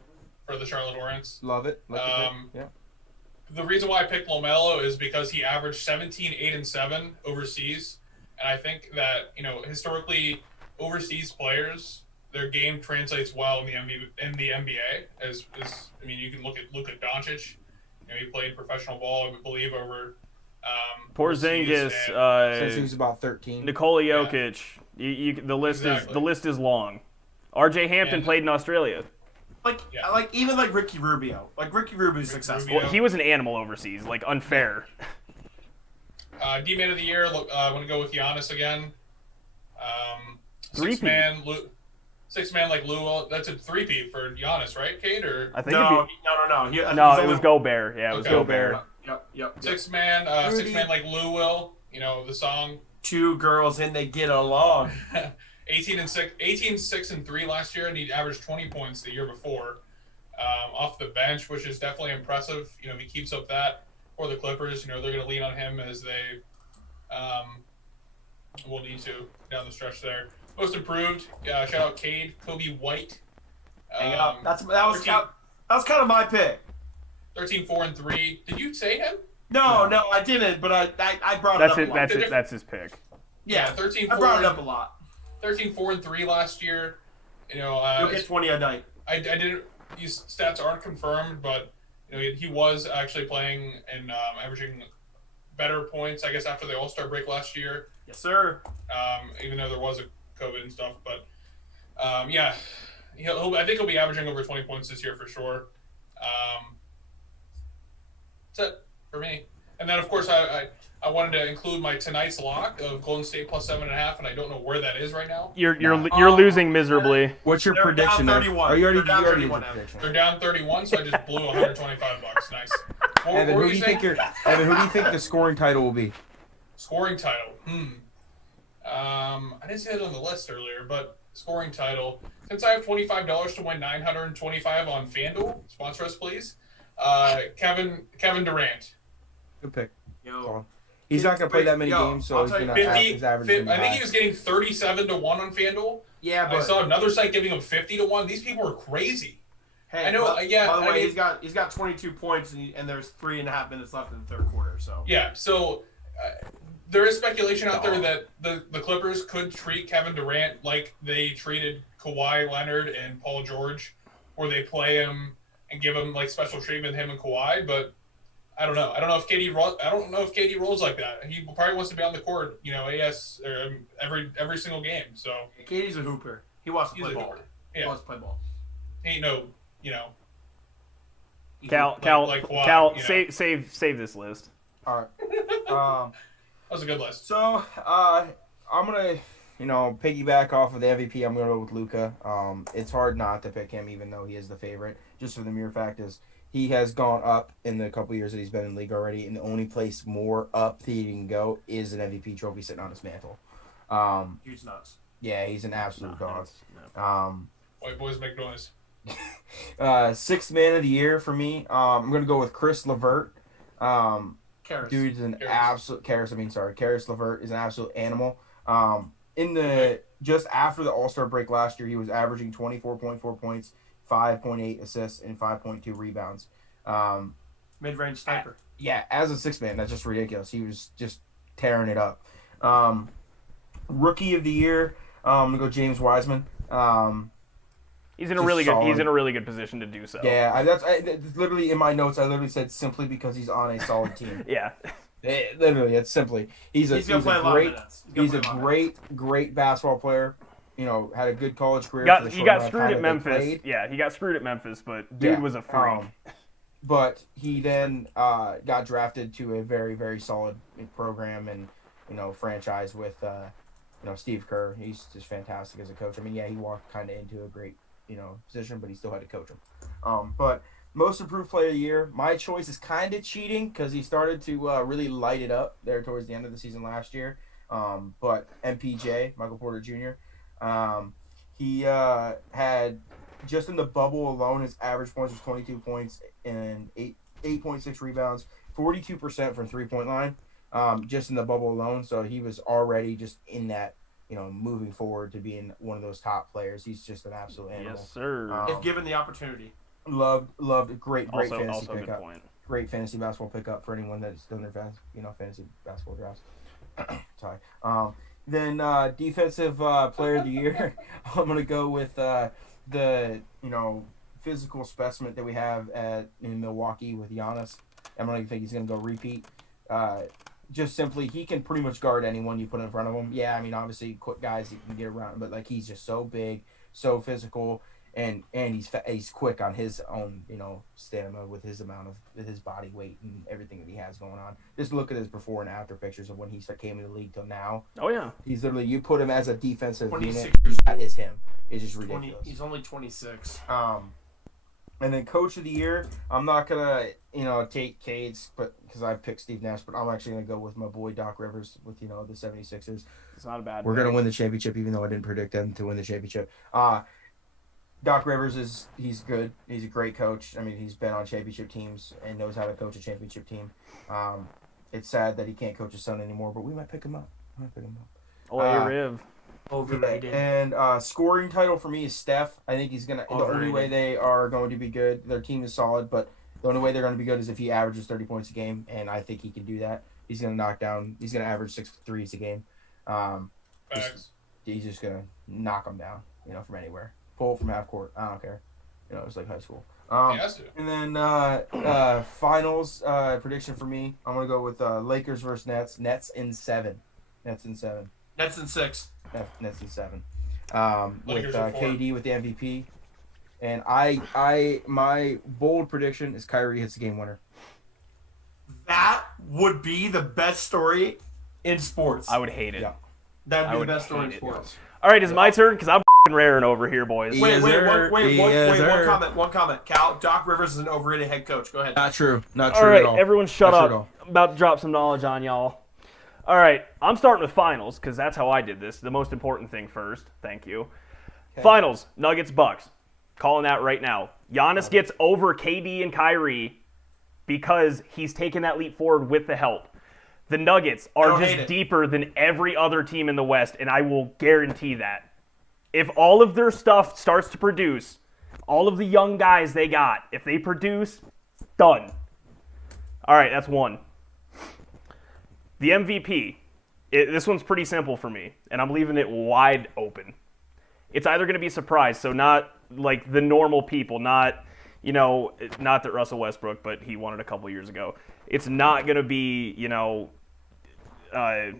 for the Charlotte Hornets. Love it. Yeah. The reason why I picked LaMelo is because he averaged 17, 8, and 7 overseas. And I think that, historically, overseas players, their game translates well in the NBA. You can look at Luka Doncic. He played professional ball, I believe, over Porzingis, Since he was about 13. Nikola Jokic. The list is long. R.J. Hampton played in Australia. Even Ricky Rubio. Ricky Rubio's successful. Rubio. Well, he was an animal overseas. Unfair. D-Man of the year, I'm going to go with Giannis again. Three-peat. Six man like Lou. That's a three-peat for Giannis, right, Kate? Or I think No. it was Gobert. Yeah, it was Okay. Gobert. Yep. Six man like Lou will. The song. Two girls and they get along. 18, 6, and 3 last year, and he averaged 20 points the year before off the bench, which is definitely impressive. If he keeps up that for the Clippers, they're going to lean on him as they will need to down the stretch there. Most improved, shout out Kade, Kobe White. That was kind of my pick. 13, 4, and 3. Did you say him? No, I didn't, but I brought it up a lot. That's his pick. Yeah, 13, 4. I brought it up a lot. 13, 4, and 3 last year. You'll get 20 a night. I didn't. These stats aren't confirmed, but he was actually playing and averaging better points, I guess, after the All-Star break last year. Yes, sir. Even though there was a COVID and stuff, but I think he'll be averaging over 20 points this year for sure. That's it for me. And then, of course, I I wanted to include my tonight's lock of Golden State plus 7.5, and I don't know where that is right now. You're losing miserably. What's your They're prediction? down Ev? 31. Are you already They're down did 31 your now. prediction? They're down 31, so I just blew $125. Nice. Evan, who do you think the scoring title will be? Scoring title. I didn't see that on the list earlier, but scoring title. Since I have $25 to win $925 on FanDuel, sponsor us please. Kevin Durant. Good pick. Yo, He's not gonna play that many yo, games, so I'll he's tell you, gonna have 50, his average. is gonna I be think high. he was getting 37 to 1 on FanDuel. yeah, I but saw another site giving him 50 to 1. These people are crazy. hey, I know, By, yeah, By the I way, mean- he's got 22 points, and there's 3.5 minutes left in the third quarter. So Yeah, so there is speculation out there that the Clippers could treat Kevin Durant like they treated Kawhi Leonard and Paul George, where they play him and give him like special treatment, him and Kawhi. But I don't know. I don't know if KD rolls like that. He probably wants to be on the court, AS or every single game. So Katie's a hooper. He wants to he's play a ball. hooper. He Yeah, wants to play ball. he ain't no, Cal, like Kawhi, Cal, save this list. All right. that was a good list. So I'm gonna, piggyback off of the MVP. I'm gonna go with Luka. It's hard not to pick him, even though he is the favorite. Just for the mere fact is he has gone up in the couple years that he's been in the league already, and the only place more up that he can go is an MVP trophy sitting on his mantle. Huge nuts. Yeah, he's an absolute dog. No. White boys make noise. Sixth man of the year for me. I'm gonna go with Chris LeVert. Karras. Dude's an Karras. absolute Karis LeVert is an absolute animal. Just after the All-Star break last year, he was averaging 24.4 points, 5.8 assists, and 5.2 rebounds. Mid-range sniper. Yeah, as a sixth man, that's just ridiculous. He was just tearing it up. Rookie of the year, I'm gonna go James Wiseman. He's in a Just really solid. good. He's in a really good position to do so. Yeah, that's literally in my notes. I literally said simply because he's on a solid team. Yeah. Literally, it's simply he's gonna play a lot of minutes. He's a great basketball player. Had a good college career. He got screwed at Memphis. Yeah, he got screwed at Memphis, but dude was a freak. But he then got drafted to a very, very solid program and franchise with Steve Kerr. He's just fantastic as a coach. I mean, yeah, he walked kind of into a great position, but he still had to coach him. But most improved player of the year, my choice is kind of cheating because he started to really light it up there towards the end of the season last year. But MPJ, Michael Porter Jr., he had just in the bubble alone, his average points was 22 points and 8.6 rebounds, 42% from 3-point line, just in the bubble alone. So he was already just in that, moving forward to being one of those top players. He's just an absolute animal. Yes, sir. If given the opportunity. Loved great also fantasy a good pickup. point. Great fantasy basketball pickup for anyone that's done their fantasy basketball drafts. Sorry. Then defensive player of the year, I'm gonna go with the physical specimen that we have in Milwaukee with Giannis. I'm gonna think he's gonna go repeat. Just simply, he can pretty much guard anyone you put in front of him. Yeah, I mean, obviously, quick guys he can get around, but he's just so big, so physical, and he's quick on his own, stamina with his body weight and everything that he has going on. Just look at his before and after pictures of when he came in the league till now. Oh yeah. He's literally, you put him as a defensive 26 unit, years that old. is him. It's just ridiculous. He's only 26. And then coach of the year, I'm not gonna take Cade's, but because I picked Steve Nash, but I'm actually gonna go with my boy Doc Rivers with the 76ers. It's not a bad. We're gonna win the championship, even though I didn't predict them to win the championship. Doc Rivers he's good. He's a great coach. I mean, he's been on championship teams and knows how to coach a championship team. It's sad that he can't coach his son anymore, but we might pick him up. Oh, hey, Riv. Overrated. And scoring title for me is Steph. I think he's gonna. The only way they are going to be good, their team is solid, but the only way they're going to be good is if he averages 30 points a game, and I think he can do that. He's gonna He's gonna average 6 threes a game. He's just gonna knock them down, from anywhere. Pull from half court. I don't care. It's like high school. He has to. And then finals prediction for me, I'm gonna go with Lakers versus Nets. Nets in 7. Nets in 6. Nets in 7. With Lakers in 4. KD with the MVP. And my bold prediction is Kyrie hits the game winner. That would be the best story in sports. I would hate it. Yeah. That'd I be the would best story in hate it. sports. All right, is it my turn? Because I'm raring over here, boys. Yes, sir. One comment. Cal, Doc Rivers is an overrated head coach. Go ahead. Not true. Not All true right, at all. everyone shut Not true up. at all. I'm about to drop some knowledge on y'all. All right, I'm starting with finals because that's how I did this. The most important thing first. Thank you. Okay. Finals, Nuggets, Bucks. Calling that right now. Giannis gets over KD and Kyrie because he's taken that leap forward with the help. The Nuggets are don't hate just it. deeper than every other team in the West, and I will guarantee that. If all of their stuff starts to produce, all of the young guys they got, if they produce, done. All right, that's one. The MVP. This one's pretty simple for me, and I'm leaving it wide open. It's either going to be a surprise, so not like the normal people, not that Russell Westbrook, but he won it a couple years ago. It's not going to be, Luka.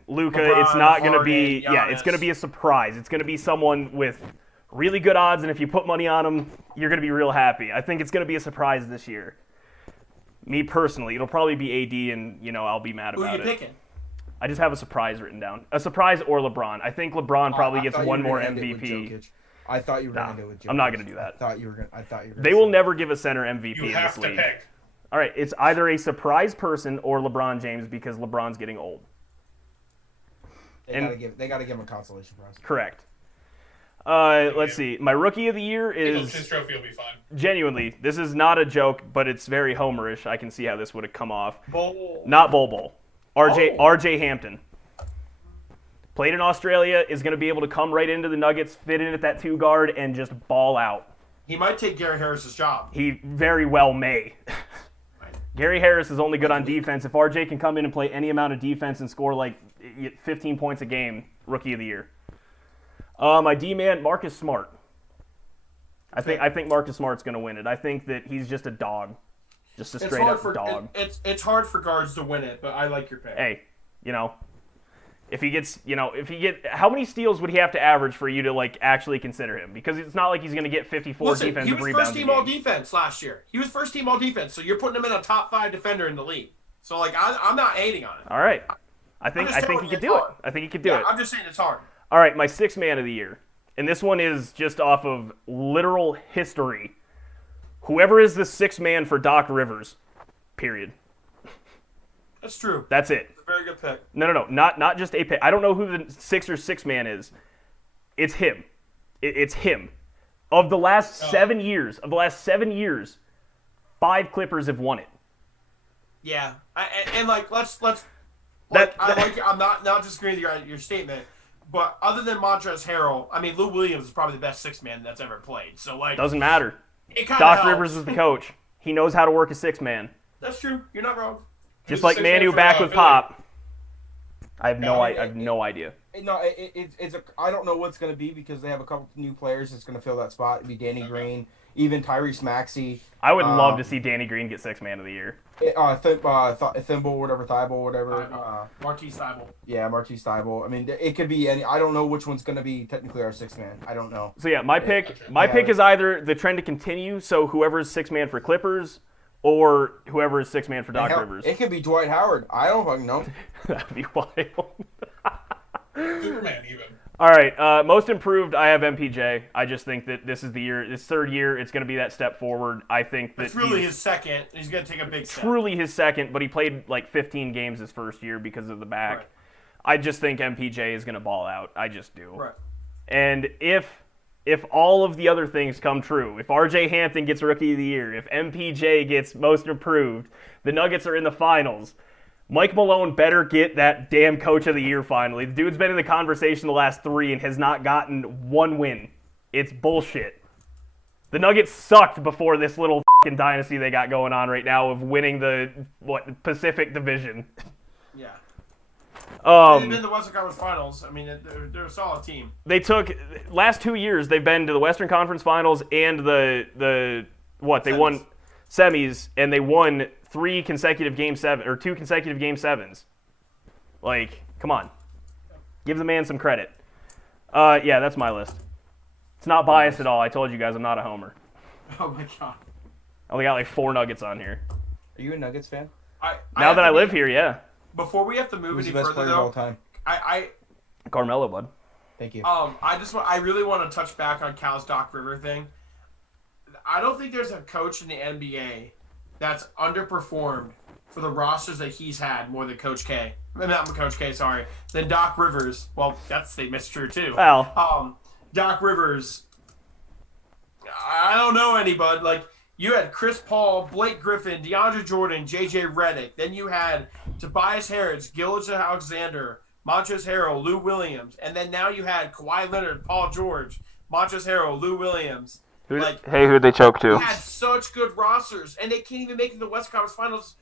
LeBron, It's not going to be, Harden, it's going to Giannis. be a surprise. It's going to be someone with really good odds, and if you put money on them, you're going to be real happy. I think it's going to be a surprise this year. Me personally, it'll probably be AD, and I'll be mad Who are about you it. picking? I just have a surprise written down. A surprise or LeBron. I think LeBron probably I gets thought you one were more gonna end it with MVP. Jokic. I thought you were Nah, going to do it with Jokic. I'm not gonna do that. I thought you were going to They will never give a center MVP You in have this to league. pick. All right, it's either a surprise person or LeBron James because LeBron's getting old. They got to give him a consolation prize. Correct. Let's see. My rookie of the year His is trophy will be fine. genuinely. This is not a joke, but it's very Homerish. I can see how this would have come off. Bowl. Not Bol. RJ Oh. RJ Hampton. Played in Australia, is going to be able to come right into the Nuggets, fit in at that 2 guard, and just ball out. He might take Gary Harris's job. He very well may. Gary Harris is only good on defense. If RJ can come in and play any amount of defense and score like 15 points a game, rookie of the year. My D-man, Marcus Smart. I think Marcus Smart's going to win it. I think that he's just a dog. Just a It's straight hard up for dog. it's hard for guards to win it, but I like your pick. Hey, if he gets, how many steals would he have to average for you to like actually consider him? Because it's not like he's going to get 54 Listen, he defensive was rebounds. first a team all game. defense last year. He was first team all defense, so you're putting him in a top 5 defender in the league. So like I'm not hating on it. All right, I think just he telling could you it's do it. hard. I think he could do Yeah, it. I'm just saying it's hard. All right, my 6th man of the year. And this one is just off of literal history. Whoever is the 6th man for Doc Rivers, period. That's true. That's it. It's a very good pick. No. Not just a pick. I don't know who the sixth man is. It's him. It's him. Of the last 7 years, 5 Clippers have won it. Yeah, and like let's That- I'm not disagreeing with your statement, but other than Montrezl Harrell, I mean Lou Williams is probably the best 6th man that's ever played. So like Doesn't matter. it kind of Doc helps. Rivers is the coach. He knows how to work a 6th man. That's true. You're not wrong. Just the like 6th man Manu for, back with Philly? Pop. I have No, I have no idea. No, I don't know what's going to be because they have a couple new players that's going to fill that spot. It'd be Danny Green, even Tyrese Maxey. I would love to see Danny Green get 6th man of the year. Thimble, whatever, Thibault, whatever. Marquise Thibault. Yeah, Marquise Thibault. I mean, it could be any. I don't know which one's going to be technically our 6th man. I don't know. So yeah, my pick is either the trend to continue, so whoever's 6th man for Clippers, or whoever is 6th man for Doc Hell, Rivers. it could be Dwight Howard. I don't fucking know. That'd be wild. Superman even. All right, most improved, I have MPJ. I just think that this is the year, this 3rd year, it's going to be that step forward. I think that It's really he's his second. He's going to take a big step. truly his 2nd, but he played like 15 games his 1st year because of the back. Right. I just think MPJ is going to ball out. I just do. Right. And if all of the other things come true, if RJ Hampton gets Rookie of the Year, if MPJ gets Most Improved, the Nuggets are in the finals. Mike Malone better get that damn Coach of the Year finally. The dude's been in the conversation the last 3 and has not gotten 1 win. It's bullshit. The Nuggets sucked before this little fucking dynasty they got going on right now of winning the Pacific Division. Yeah. They've been to the Western Conference Finals. I mean, they're a solid team. They took last 2 years. They've been to the Western Conference Finals and they won semis, and they won 2 consecutive Game 7s. Like, come on, give the man some credit. Yeah, that's my list. It's not biased at all. I told you guys I'm not a homer. Oh my god. I only got like 4 Nuggets on here. Are you a Nuggets fan? Now that I live here, yeah. before we have to move Who's any the best further, player of all though, time? Carmelo, bud. Thank you. I really want to touch back on Cal's Doc River thing. I don't think there's a coach in the NBA that's underperformed for the rosters that he's had more than Coach K. Not Coach K, sorry. Than Doc Rivers. Well, that statement's true too. Well, Doc Rivers. I don't know any, bud. Like, you had Chris Paul, Blake Griffin, DeAndre Jordan, J.J. Redick. Then you had Tobias Harris, Gilgeous Alexander, Montrezl Harrell, Lou Williams. And then now you had Kawhi Leonard, Paul George, Montrezl Harrell, Lou Williams. who'd they choke to? You had such good rosters, and they can't even make it to the West Conference Finals.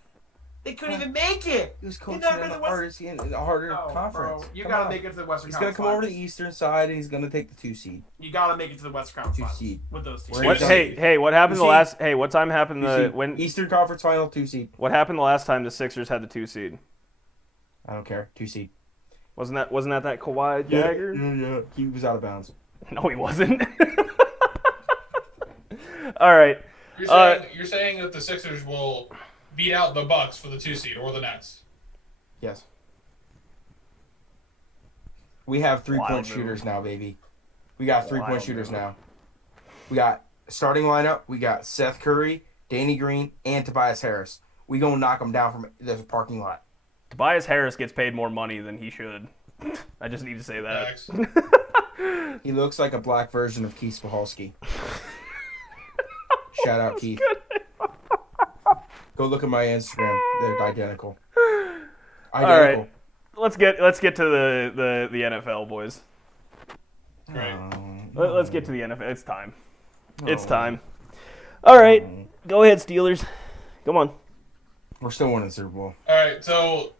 They couldn't even make it. He was coaching They're not in the gonna harder No, conference. bro, you Come gotta on. make it to the Western He's gonna Conference come over to the Finals. Eastern side, and he's gonna take the 2 seed. You gotta make it to the Western Conference 2 Finals seed. with those teams. Where What, he's hey, what happened You the see- last? Hey, what time happened 2 the seed. when? Eastern Conference Final 2 seed. What happened the last time the Sixers had the 2 seed? I don't care. 2 seed. Wasn't that Kawhi Jagger? Yeah. He was out of bounds. No, he wasn't. All right. You're saying that the Sixers will beat out the Bucks for the 2 seed or the Nets? Yes. We have 3-point Wild shooters move. now, baby. We got 3-point Wild shooters move. now. We got starting lineup. We got Seth Curry, Danny Green, and Tobias Harris. We gonna knock them down from the parking lot. Tobias Harris gets paid more money than he should. I just need to say that. Facts. He looks like a black version of Keith Spahalski. Shout out Keith. Go look at my Instagram. They're identical. Identical. right. Let's get to the NFL, boys. Right. Let's get to the NFL. It's time. It's Oh. time. All right. Go ahead, Steelers. Come on. We're still winning the Super Bowl. All right, so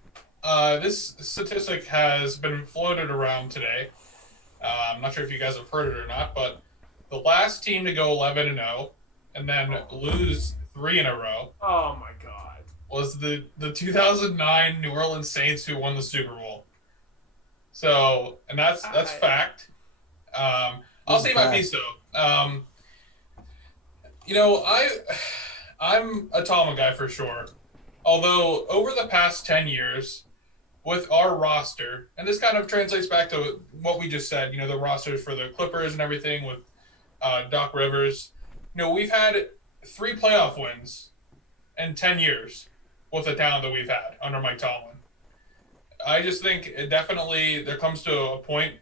this statistic has been floated around today. I'm not sure if you guys have heard it or not, but the last team to go 11-0 and then lose 3 in a row Oh my God. was the 2009 New Orleans Saints, who won the Super Bowl. So, and that's fact. I'll say my piece though. I'm a Tama guy for sure. Although over the past 10 years, with our roster, and this kind of translates back to what we just said, the rosters for the Clippers and everything with Doc Rivers, we've had 3 playoff wins in 10 years with the talent that we've had under Mike Tomlin. I just think it definitely there comes to a point,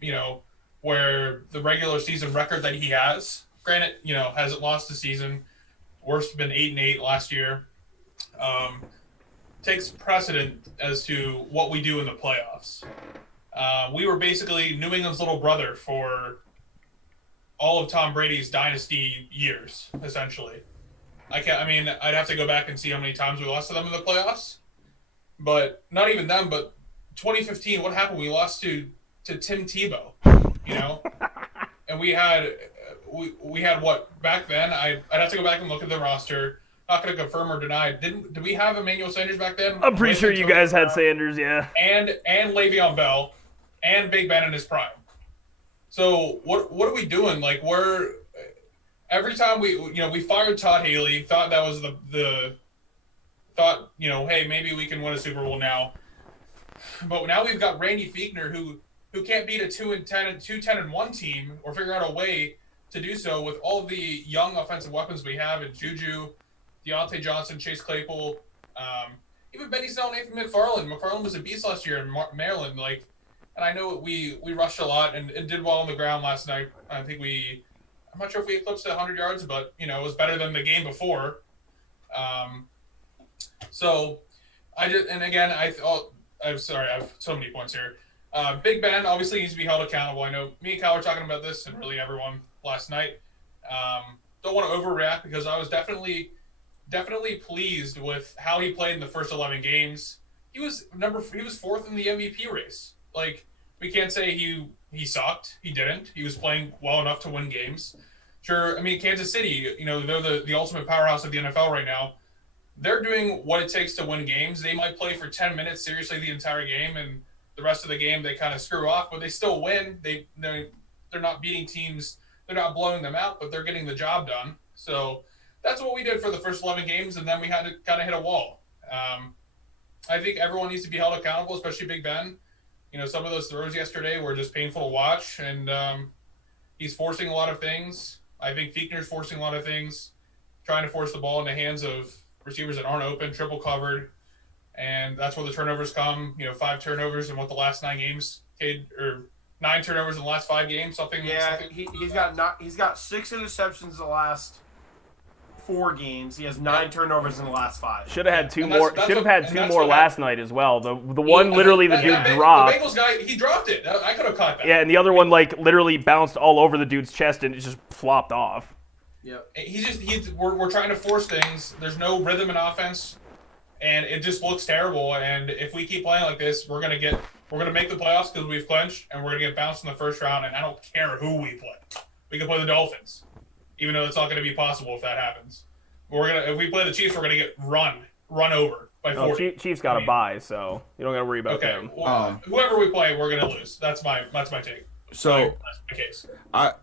where the regular season record that he has, granted, hasn't lost a season, worst been 8-8 last year, takes precedent as to what we do in the playoffs. We were basically New England's little brother for all of Tom Brady's dynasty years, essentially. I'd have to go back and see how many times we lost to them in the playoffs. But not even them, but 2015, what happened? We lost to Tim Tebow, and we had what back then? I'd have to go back and look at the roster. Not going to confirm or deny. Did we have Emmanuel Sanders back then? I'm pretty sure you guys had Sanders, yeah. And Le'Veon Bell and Big Ben in his prime. So what are we doing? Like every time we fired Todd Haley, thought that was hey, maybe we can win a Super Bowl now. But now we've got Randy Fichtner who can't beat a 2-10-1 team or figure out a way to do so with all of the young offensive weapons we have in Juju, Deontay Johnson, Chase Claypool, even Benny Snell, Nathan McFarland. McFarland was a beast last year in Maryland. And I know we rushed a lot and did well on the ground last night. I think I'm not sure if we eclipsed 100 yards, but it was better than the game before. So I have so many points here. Big Ben obviously needs to be held accountable. I know me and Kyle were talking about this, and really everyone last night. Don't want to overreact because I was definitely pleased with how he played in the first 11 games. He was 4th in the MVP race. We can't say he sucked. He didn't. He was playing well enough to win games. Sure, Kansas City, they're the ultimate powerhouse of the NFL right now. They're doing what it takes to win games. They might play for 10 minutes seriously the entire game, and the rest of the game they kind of screw off, but they still win. They're not beating teams. They're not blowing them out, but they're getting the job done. So that's what we did for the first 11 games, and then we had to kind of hit a wall. I think everyone needs to be held accountable, especially Big Ben. Some of those throws yesterday were just painful to watch, and he's forcing a lot of things. I think Fiechner's forcing a lot of things, trying to force the ball in the hands of receivers that aren't open, triple covered, and that's where the turnovers come. 5 turnovers in the last 9 games, or 9 turnovers in the last 5 games, something. Yeah, he's got 6 interceptions in the last 4 games. He has 9 turnovers in the last 5. Should have had 2 more. Should have had 2 more last night as well. The one literally the dude dropped. The Bengals guy, he dropped it. I could have caught that. Yeah, and the other one literally bounced all over the dude's chest and it just flopped off. Yep. We're trying to force things. There's no rhythm in offense, and it just looks terrible. And if we keep playing like this, we're gonna make the playoffs because we've clinched, and we're gonna get bounced in the first round. And I don't care who we play. We can play the Dolphins, even though it's not gonna be possible if that happens. If we play the Chiefs, we're gonna get run over by 40. Chiefs got a bye, so you don't got to worry about them. Well, whoever we play, we're gonna lose. That's my take. So that's my case.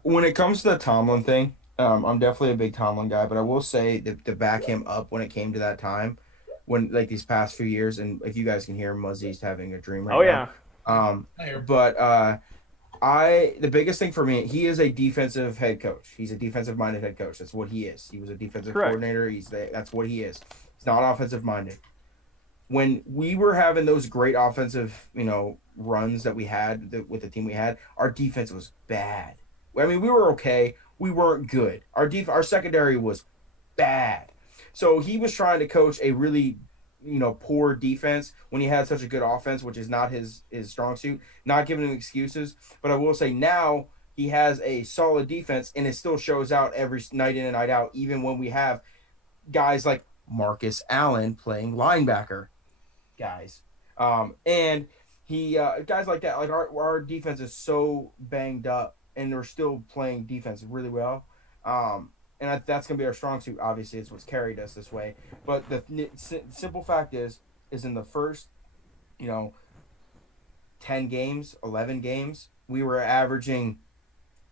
When it comes to the Tomlin thing, I'm definitely a big Tomlin guy, but I will say that to back him up when it came to that time, when these past few years, and if you guys can hear Muzzy's having a dream right now. Oh yeah. But the biggest thing for me, he is a defensive head coach. He's a defensive minded head coach. That's what he is. He was a defensive coordinator. That's what he is. He's not offensive minded. When we were having those great offensive, runs that we had with the team we had, our defense was bad. I mean, we were okay. We weren't good. Our secondary was bad. So he was trying to coach a really, poor defense when he had such a good offense, which is not his strong suit. Not giving him excuses, but I will say now he has a solid defense, and it still shows out every night in and night out, even when we have guys like Marcus Allen playing linebacker, guys, and he guys like that. Like our defense is so banged up, and they're still playing defense really well. And that's going to be our strong suit, obviously. It's what's carried us this way. But the simple fact is in the first, 10 games, 11 games, we were averaging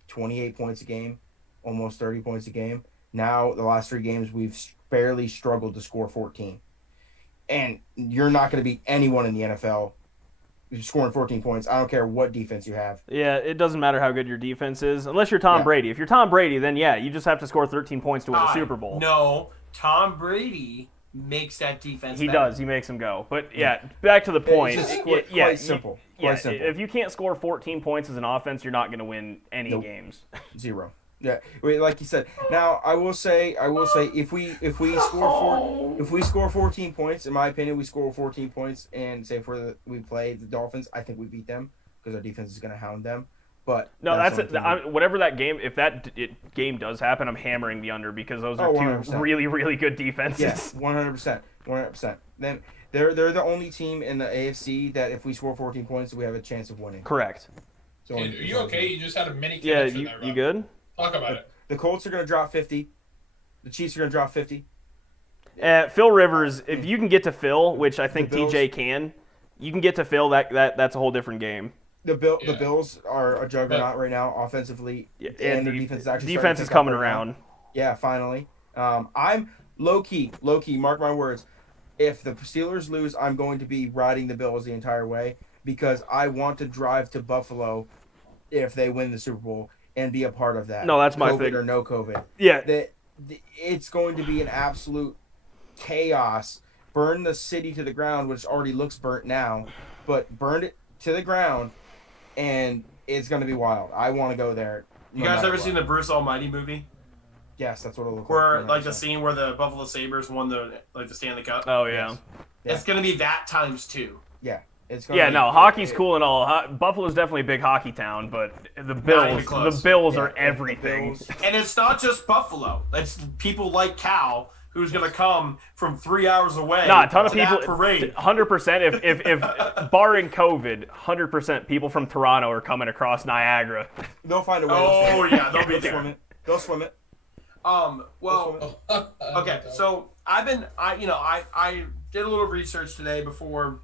28 points a game, almost 30 points a game. Now, the last 3 games, we've barely struggled to score 14. And you're not going to beat anyone in the NFL scoring 14 points. I don't care what defense you have. Yeah, it doesn't matter how good your defense is, unless you're Tom Brady. If you're Tom Brady, then you just have to score 13 points to win the Super Bowl. No, Tom Brady makes that defense He better. does. He makes them go. But, back to the point. It's just quite simple. Quite simple. If you can't score 14 points as an offense, you're not going to win any games. 0. Yeah, like you said. Now I will say, if we score 14 points, in my opinion, we score 14 points, and say we play the Dolphins, I think we beat them because our defense is going to hound them. But no, whatever that game. If that game does happen, I'm hammering the under because those are 2 really, really good defenses. Yes, 100%. Then they're the only team in the AFC that if we score 14 points, we have a chance of winning. Correct. So are you okay? You just had a mini. Yeah, you good? Talk about it. The Colts are going to drop 50. The Chiefs are going to drop 50. Phil Rivers, if you can get to Phil, which I think TJ can, you can get to Phil. That's a whole different game. The Bills are a juggernaut right now, offensively, and the defense is actually defense is coming around. Yeah, finally. I'm low key. Mark my words. If the Steelers lose, I'm going to be riding the Bills the entire way because I want to drive to Buffalo if they win the Super Bowl and be a part of that. No, that's my COVID thing. or no COVID. Yeah, it's going to be an absolute chaos. Burn the city to the ground, which already looks burnt now, but burn it to the ground. And it's going to be wild. I want to go there. You guys ever seen the Bruce Almighty movie? Yes, that's what it'll look like. Where, the scene where the Buffalo Sabres won the Stanley Cup? Oh, yeah. Yes. It's going to be that times 2. Yeah. Hockey's cool and all. Buffalo's definitely a big hockey town, but the Bills are everything. And it's not just Buffalo. It's people like Cal who's going to come from 3 hours away. A ton of people. That parade. 100%. If barring COVID, 100% people from Toronto are coming across Niagara. They'll find a way. Oh yeah, they'll be there. They'll swim it. Well, okay. So I did a little research today before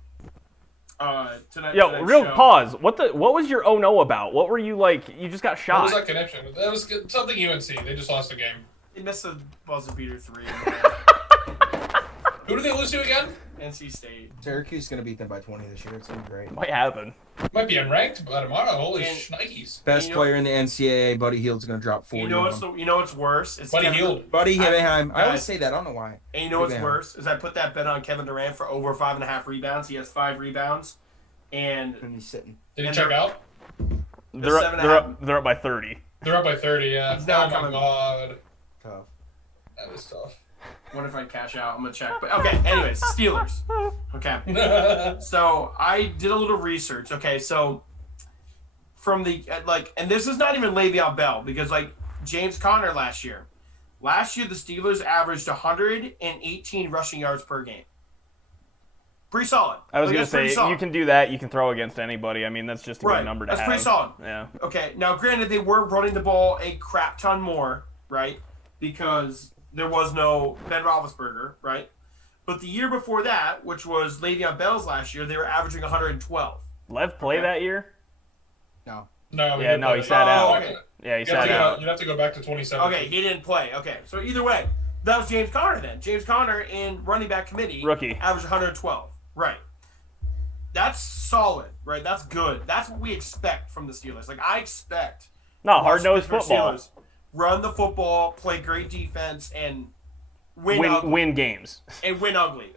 tonight. Yo, real show. Pause. What was your oh no about? What were you like? You just got shot. What was that connection? That was something UNC. They just lost the game. They missed a buzzer beater 3. Who did they lose to again? NC State. Syracuse is going to beat them by 20 this year. It's going to be great. Might happen. Might be unranked by tomorrow. Holy And- shnikes. Best You know- player in the NCAA, Buddy Hield's going to drop 40. You know on what's him. you know what's worse? It's Buddy Kevin- Hield. Buddy Hieldheim. I always guys- say that. I don't know why. And you know what's Yeah. worse is I put that bet on Kevin Durant for over 5.5 rebounds. He has 5 rebounds, and And he's sitting. Did he And check they're- out? They're seven up, and a they're half. up. They're up by 30. They're up by 30, yeah. He's not Oh my coming. god. Tough. That is tough. what if I cash out? I'm gonna check. But okay, anyways, Steelers. Okay, so I did a little research. Okay, so from the and this is not even Le'Veon Bell because James Conner last year the Steelers averaged 118 rushing yards per game. Pretty solid. I was Like, gonna that's pretty say solid. you can do that. You can throw against anybody. I mean, that's just a Right, good number to that's have. pretty solid. Yeah. Okay, now granted they were running the ball a crap ton more, right? Because there was no Ben Roethlisberger, right? But the year before that, which was Le'Veon Bell's last year, they were averaging 112. Lev play Okay. that year? No. No, Yeah, no, he sat Oh, out. okay. Yeah, he You'd sat out. have to go back to 2017. Okay, he didn't play. Okay, so either way, that was James Conner then. James Conner in running back committee Rookie. averaged 112. Right. That's solid, right? That's good. That's what we expect from the Steelers. I expect No, hard-nosed Pittsburgh football. Steelers run the football, play great defense, and win ugly. Win games. And win ugly.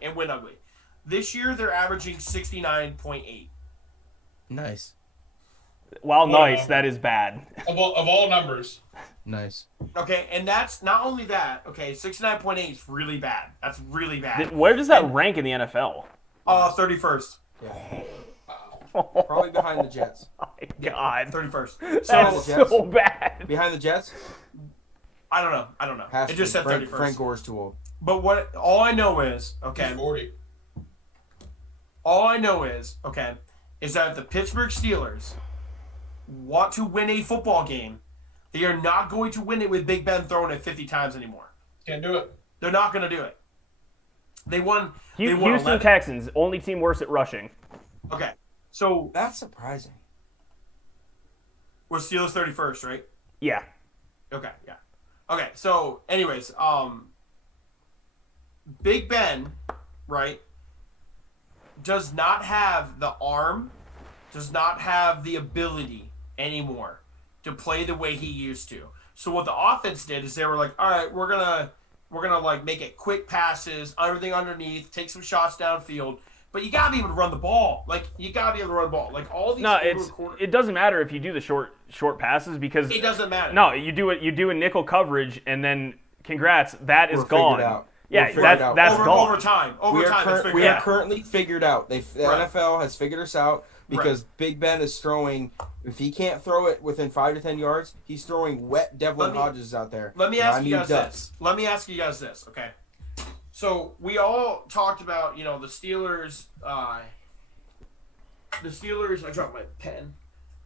This year they're averaging 69.8. Nice. While Wow. nice, that is bad. Of all numbers. Nice. Okay, and that's not only that. Okay, 69.8 is really bad. That's really bad. Where does that rank in the NFL? 31st. Yeah. Oh Probably behind the Jets. my God. 31st. That's Jets. so bad. Behind the Jets? I don't know. Has It to just be. said Frank, 31st. Frank Gore's too old. But all I know is, okay, 40. is that if the Pittsburgh Steelers want to win a football game, they are not going to win it with Big Ben throwing it 50 times anymore. Can't do it. They're not going to do it. They won. They won Houston 11. Texans, only team worse at rushing. Okay, so That's surprising. we're Steelers 31st, right? Yeah. Okay, yeah. Okay, so anyways, Big Ben, right, does not have the arm, does not have the ability anymore to play the way he used to. So what the offense did is they were like, all right, we're gonna make it quick passes, everything underneath, take some shots downfield. But you gotta be able to run the ball. You gotta be able to run the ball. All these No, older it doesn't matter if you do the short passes because it doesn't matter. no, you do a nickel coverage and then congrats, that is We're gone. figured out. Yeah, We're figured out. that's gone. Over time, We that's are, figured we are out. currently figured out. The Right. NFL has figured us out because Big Ben is throwing. If he can't throw it within 5 to 10 yards, he's throwing wet Devlin Hodges out there. Let me And I ask you need guys ducks. this. Let me ask you guys this, okay? So we all talked about, the Steelers. The Steelers. I dropped my pen.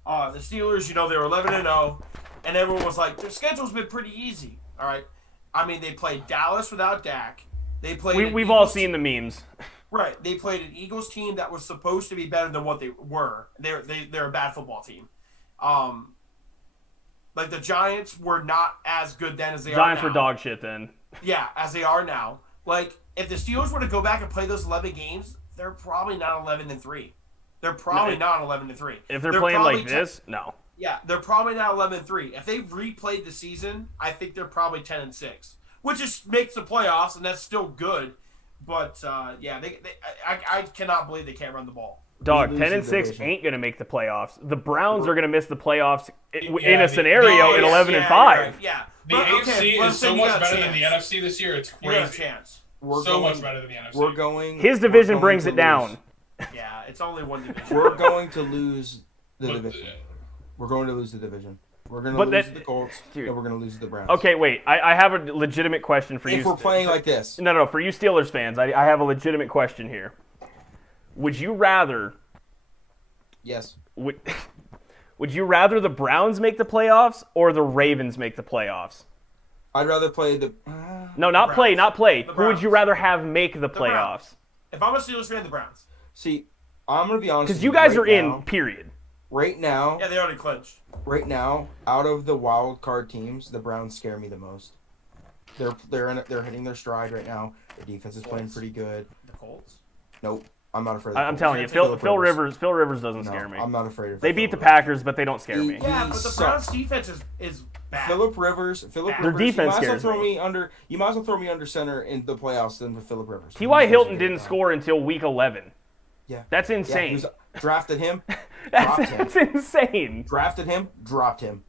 The Steelers. They were 11-0, and everyone was like, their schedule's been pretty easy. All right. I mean, they played Dallas without Dak. They played. We've all seen the memes. Right. They played an Eagles team that was supposed to be better than what they were. They're a bad football team. The Giants were not as good then as they Giants are were now. dog shit then. Yeah, as they are now. If the Steelers were to go back and play those 11 games, they're probably not 11-3. They're probably not 11-3. If they're playing probably like this, no. Yeah, they're probably not 11-3. If they replayed the season, I think they're probably 10-6, which just makes the playoffs, and that's still good. But I cannot believe they can't run the ball. Dog, We lose 10 the and 6 division. ain't gonna make the playoffs. The Browns are gonna miss the playoffs in Yeah, a scenario at 11 and 5. Right, yeah. The But, AFC okay, but I'm is so saying you much got a better than the chance. NFC this year. It's You got a crazy. chance. We're So going, much better than the NFC. We're going. His we're division going brings to it down. Yeah, it's only one division. We're going to lose the But, division. We're going to lose the division. We're going to But lose that- to the Colts, dude. and we're going to lose to the Browns. Okay, wait. I have a legitimate question for you. If we're playing like this, No, for you Steelers fans, I have a legitimate question here. Would you rather yes. would you rather the Browns make the playoffs or the Ravens make the playoffs? I'd rather play the. No, not Browns. play, not play. The Who would you Browns. rather have make the Browns. playoffs? If I'm a Steelers fan, the Browns. See, I'm going to be honest. Because with you guys right are in, now- period. Right now, Yeah, they already clinched. right now, out of the wild card teams, the Browns scare me the most. They're hitting their stride right now. Their defense is playing pretty good. The Colts. Nope. I'm not afraid of the I'm Colts. telling you, Phil Rivers doesn't No, scare me. I'm not afraid of They Phillip beat the Rivers. Packers, but they don't scare me. Yeah, but the sucks. Browns defense is bad. Phillip Rivers. Their Rivers. defense you might as well scares throw me. me under. You might as well throw me under center in the playoffs than with Phillip Rivers. T.Y. Hilton didn't score until week 11. Yeah. That's Yeah, insane. drafted him. Dropped him. That's insane. Drafted him. Dropped him.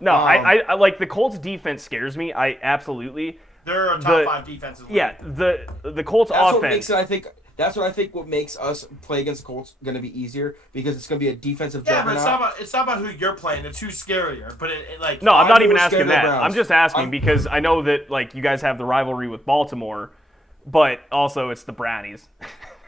No, I like the Colts defense scares me. I absolutely. They're a top 5 defensive. Yeah, the Colts That's what offense. makes it. I think. That's what I think. What makes us play against the Colts going to be easier because it's going to be a defensive Yeah, but juggernaut. it's not about who you're playing. It's who's scarier. But it like No, I'm not I'm even more asking scared of the that. Browns. I'm just asking because I know that like you guys have the rivalry with Baltimore, but also it's the Brownies.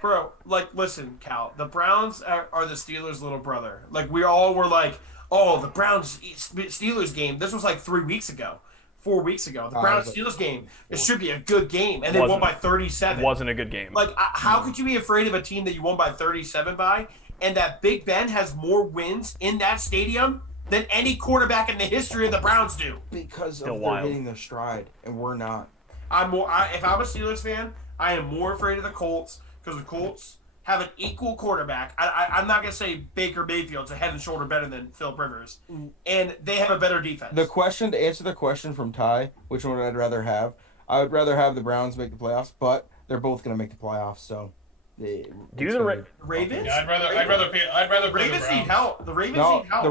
Bro, like, listen, Cal. The Browns are the Steelers' little brother. Like, we all were like, oh, the Browns-Steelers game. This was like 3 weeks ago, 4 weeks ago. The Browns-Steelers game. It should be a good game. And they won by 37. Wasn't a good game. Like, how could you be afraid of a team that you won by 37 by, and that Big Ben has more wins in that stadium than any quarterback in the history of the Browns do? Because Still of wild. they're hitting their stride, and we're not. If I'm a Steelers fan, I am more afraid of the Colts because the Colts have an equal quarterback. I'm not going to say Baker Mayfield's a head and shoulder better than Phillip Rivers, and they have a better defense. To answer the question from Ty, which one I'd rather have, I would rather have the Browns make the playoffs, but they're both going to make the playoffs, so. Ravens? Yeah, I'd rather play the Ravens Browns. need help. The Ravens No, need help. the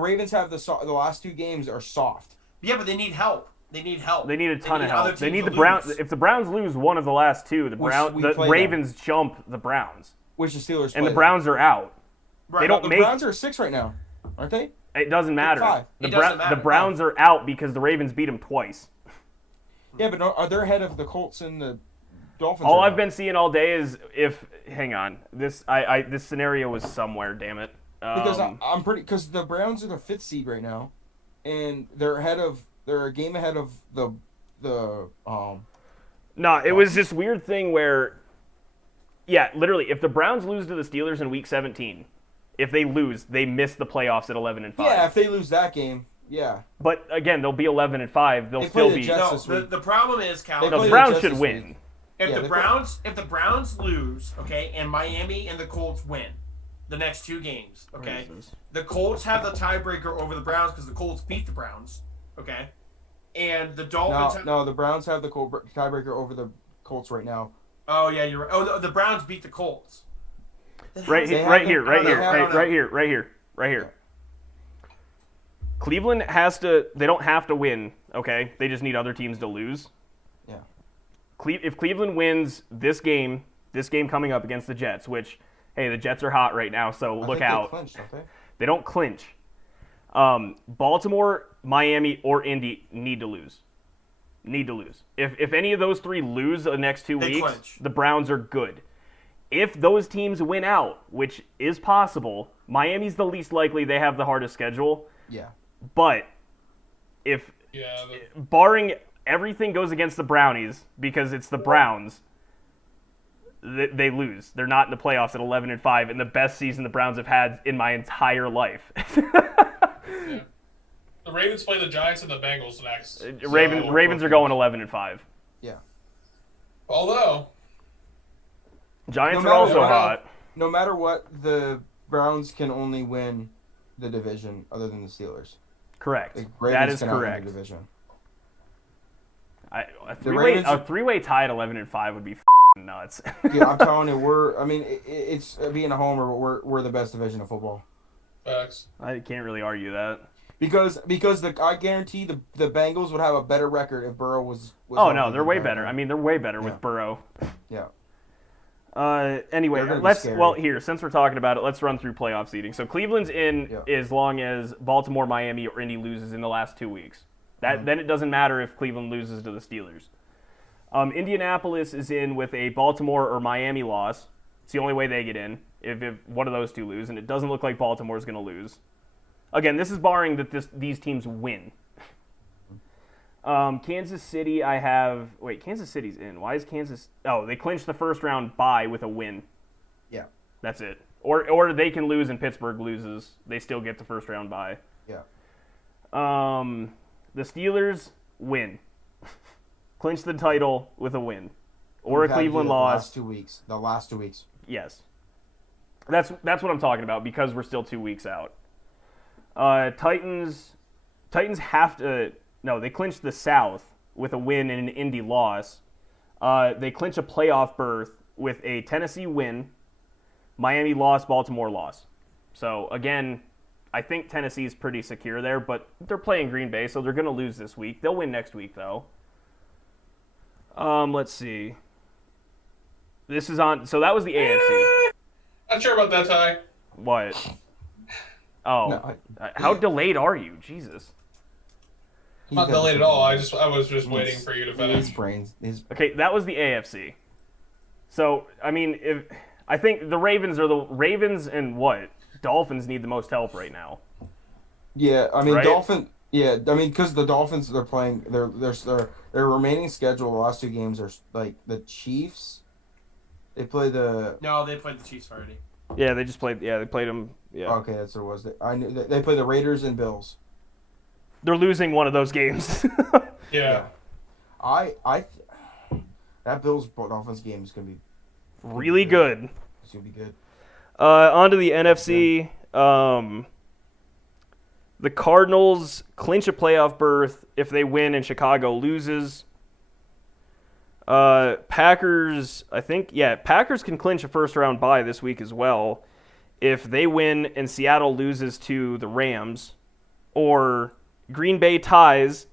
Ravens have the last 2 games are soft. Yeah, but they need help. They need help. They need a ton of other help. They teams need to the Browns. lose. If the Browns lose one of the last 2, the play Ravens jump the Browns, Which the Steelers and the play. Browns are out. Right. They don't The make. Browns are 6 right now, aren't they? It doesn't matter. 5. The, It doesn't matter. the Browns are out because the Ravens beat them twice. Yeah, but are they ahead of the Colts and the Dolphins? All or I've not? been seeing all day is hang on, this scenario was somewhere. Damn it. Because I'm pretty because the Browns are the 5th seed right now, and they're a game ahead of the No, it was this weird thing where, yeah, literally, if the Browns lose to the Steelers in Week 17, if they lose, they miss the playoffs at 11-5. Yeah, if they lose that game, yeah. But again, they'll be 11-5. They'll They still play the be. Jets No, this week. the problem is, Cal. They No, play the the Browns Jets should this win. week. If Yeah, the they Browns lose, okay, and Miami and the Colts win the next 2 games, okay, the Colts have the tiebreaker over the Browns because the Colts beat the Browns, okay, and the Dolphins. No, the Browns have the tiebreaker over the Colts right now. Oh yeah, you're right. Oh, no, the Browns beat the Colts. Right They here. Cleveland has to. They don't have to win. Okay, they just need other teams to lose. Yeah. If Cleveland wins this game coming up against the Jets, which, hey, the Jets are hot right now, so look out. They clinched, don't they? They don't clinch. Baltimore, Miami, or Indy need to lose. If any of those 3 lose the next 2 They weeks, clinch. the Browns are good. If those teams win out, which is possible, Miami's the least likely. They have the hardest schedule. Yeah. But if Yeah, barring everything goes against the Brownies because it's the Browns, they lose. They're not in the playoffs at 11-5, in the best season the Browns have had in my entire life. yeah. The Ravens play the Giants and the Bengals next. Ravens are going 11-5. Yeah. Although, Giants No are matter also what- hot. No matter what, the Browns can only win the division other than the Steelers. Correct. The That Ravens is cannot win correct. the division. A Ravens- three-way tie at 11-5 would be nuts. Yeah, I'm telling you, it's being a homer, but we're the best division of football. facts. I can't really argue that. Because I guarantee the Bengals would have a better record if Burrow was Oh healthy no, they're than way Burrow. better. I mean, they're way better with Yeah. Burrow. Yeah. Anyway, They're gonna be scary. here, since we're talking about it, let's run through playoff seeding. So Cleveland's in as long as Baltimore, Miami, or Indy loses in the last 2 weeks. Then it doesn't matter if Cleveland loses to the Steelers. Indianapolis is in with a Baltimore or Miami loss. It's the only way they get in if one of those 2 lose, and it doesn't look like Baltimore's going to lose. Again, this is barring that these teams win. Kansas City, Kansas City's in. Why is Kansas? Oh, they clinched the first round bye with a win. Yeah. That's it. Or they can lose and Pittsburgh loses. They still get the first round bye. Yeah. The Steelers win. Clinch the title with a win. or a We've had to do Cleveland it loss. The last 2 weeks. Yes. That's what I'm talking about because we're still 2 weeks out. Titans have to... No, they clinched the South with a win and an Indy loss. They clinch a playoff berth with a Tennessee win, Miami loss, Baltimore loss. So, again, I think Tennessee's pretty secure there, but they're playing Green Bay, so they're going to lose this week. They'll win next week, though. Let's see. This is on... So that was the AFC. Not sure about that, Ty. What? Oh. No, How delayed are you? Jesus. Not delayed at all. I was just waiting for you to finish. His brains. Okay, that was the AFC. So, I mean, I think the Ravens and what? Dolphins need the most help right now. Yeah, I mean, Right? Yeah, I mean, because the Dolphins, they're playing their remaining schedule. The last 2 games are like the Chiefs. They play the. No, they played the Chiefs already. Yeah, they just played. Yeah, they played them. Yeah, Okay, that's what it was. I knew they play the Raiders and Bills. they're losing one of those games. Yeah. That Bills Dolphins game is gonna be Really good. It's gonna be good. On to the NFC. The Cardinals clinch a playoff berth if they win and Chicago loses. Packers, Packers can clinch a first-round bye this week as well if they win and Seattle loses to the Rams, or Green Bay ties,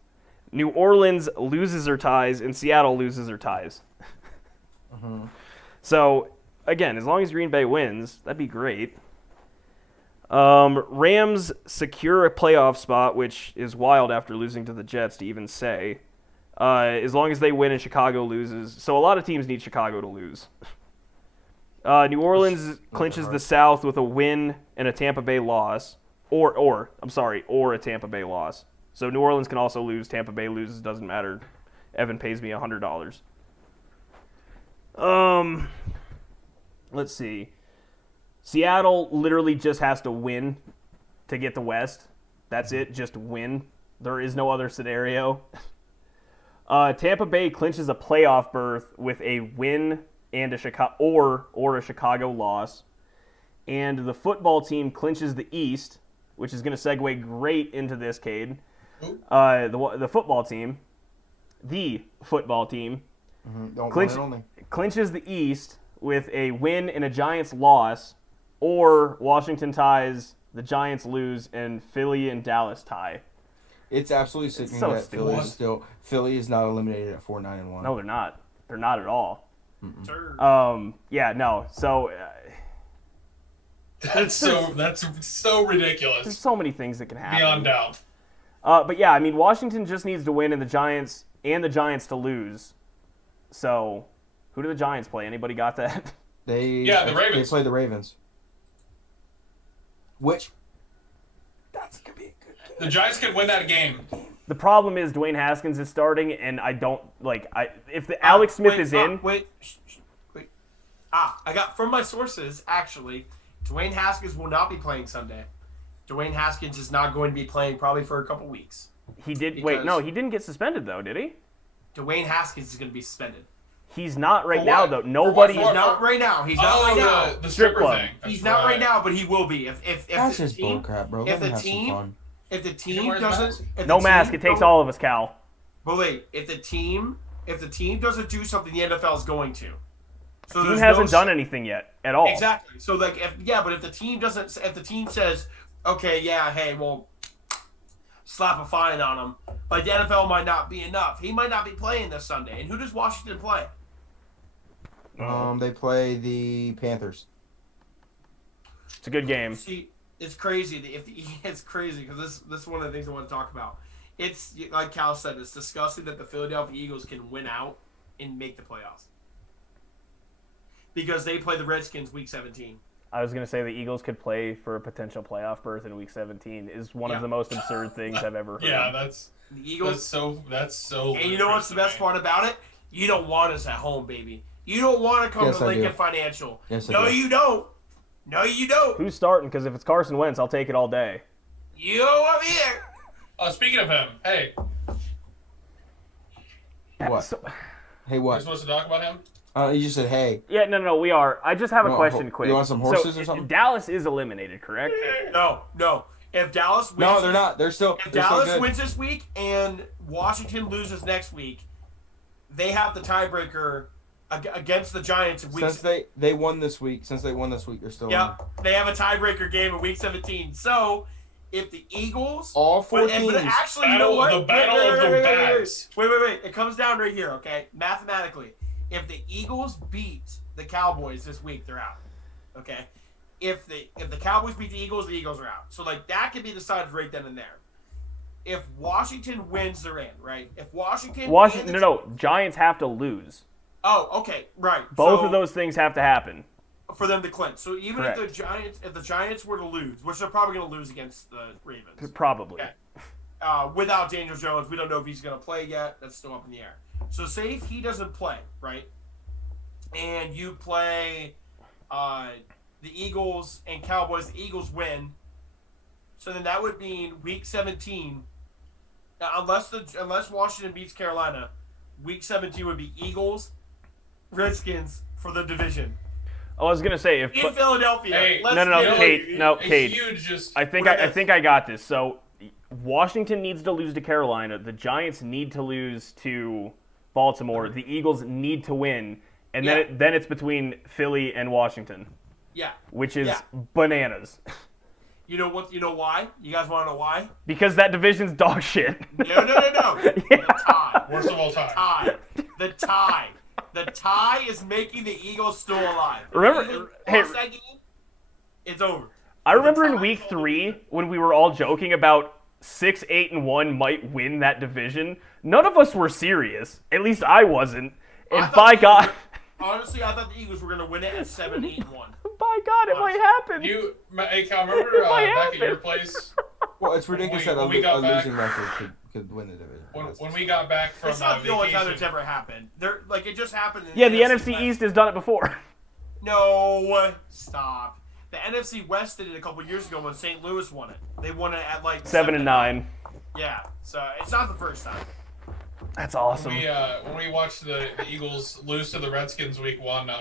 New Orleans loses or ties, and Seattle loses or ties. So, again, as long as Green Bay wins, that'd be great. Rams secure a playoff spot, which is wild after losing to the Jets to even say. As long as they win and Chicago loses. So a lot of teams need Chicago to lose. New Orleans clinches the South with a win and a Tampa Bay loss. Or a Tampa Bay loss. So New Orleans can also lose. Tampa Bay loses. Doesn't matter. Evan pays me $100. Let's see. Seattle literally just has to win to get the West. That's it. Just win. There is no other scenario. Tampa Bay clinches a playoff berth with a win and a Chicago loss. And the football team clinches the East, which is going to segue great into this, Kade. The football team, clinches the East with a win and a Giants loss, or Washington ties, the Giants lose, and Philly and Dallas tie. It's absolutely sickening so that Philly is not eliminated at 4-9-1. No, they're not. They're not at all. Sure. Yeah, no. So That's so ridiculous. there's so many things that can happen. Beyond doubt. But yeah, I mean, Washington just needs to win, and the Giants to lose. So, who do the Giants play? Anybody got that? The Ravens. They play the Ravens. Which that's gonna be a good game. The Giants could win that game. The problem is Dwayne Haskins is starting, and I don't if the Alex Smith is in. Wait. I got from my sources, actually, Dwayne Haskins will not be playing Sunday. Dwayne Haskins is not going to be playing probably for a couple weeks. He did. Because- Wait, no, he didn't get suspended though, did he? Dwayne Haskins is going to be suspended. He's not right For now what? though. For Nobody. what? He's not right now. He's not right now. The Strip stripper club. thing. That's He's not right right now, but he will be. If That's the just team, bullcrap, bro. if Let the him have some team- fun. if the He team wears doesn't, masks? if No the mask. team It takes don't- all of us, Cal. But wait, if the team doesn't do something, the NFL is going to. So Team there's hasn't no- done anything yet at all. Exactly. So like, but if the team doesn't, if the team says, okay, yeah, hey, well, slap a fine on him, but the NFL might not be enough. He might not be playing this Sunday. And who does Washington play? They play the Panthers. It's a good game. See, it's crazy. It's crazy because this is one of the things I want to talk about. It's like Cal said, it's disgusting that the Philadelphia Eagles can win out and make the playoffs because they play the Redskins week 17. I was gonna say the Eagles could play for a potential playoff berth in Week 17. Is one Yeah. of the most absurd things I've ever heard. Yeah, that's The Eagles. that's so. And you know what's the best part about it? You don't want us at home, baby. You don't want to come Yes, to I Lincoln do. Financial. Yes, I No, do. you don't. No, you don't. Who's starting? Because if it's Carson Wentz, I'll take it all day. You don't want me there. Speaking of him, hey, What? So- Hey, we're what? supposed to talk about him. You just said, hey. Yeah, no, we are. I just have a question quick. You want some horses so, or something? Dallas is eliminated, correct? No. If Dallas wins, No, they're not. They're still. If They're Dallas still good. wins this week and Washington loses next week, they have the tiebreaker against the Giants in week. Since they won this week, they're still. Yep, they have a tiebreaker game in week 17. So if the Eagles, All four teams. but actually, you know what? The battle of the bags. Wait. It comes down right here, okay? Mathematically, if the Eagles beat the Cowboys this week, they're out. Okay. If the Cowboys beat the Eagles are out. So like that could be decided right then and there. If Washington wins, they're in, right? If Washington Giants have to lose. Oh, okay, right. Both of those things have to happen for them to clinch. So even Correct. if the Giants were to lose, which they're probably going to lose against the Ravens, probably. Okay. Without Daniel Jones, we don't know if he's going to play yet. That's still up in the air. So say if he doesn't play, right, and you play the Eagles and Cowboys, the Eagles win. So then that would mean week 17, unless Washington beats Carolina, week 17 would be Eagles, Redskins for the division. I was gonna say if in Philadelphia. Hey, Kate. Huge I think I got this. So Washington needs to lose to Carolina. The Giants need to lose to Baltimore. The Eagles need to win, and then it's between Philly and Washington. Yeah. Which is bananas. You know what? You know why? You guys want to know why? Because that division's dog shit. No. The tie. Worst of all time. The tie is making the Eagles still alive. Remember, that game, it's over. I remember in week 3 when we were all joking about 6-8-1 might win that division. None of us were serious. At least I wasn't. And by God. Honestly, I thought the Eagles were going to win it at 7-8-1. By God, it might happen. Hey, Cal, remember back at your place? Well, it's ridiculous that a losing record could win the division. When we got back from it's not the only time vacation. it's ever happened. It just happened. Yeah, the NFC East has done it before. No, stop. The NFC West did it a couple years ago when St. Louis won it. They won it at like 7-9. Yeah, so it's not the first time. That's awesome. When we watched the Eagles lose to the Redskins week 1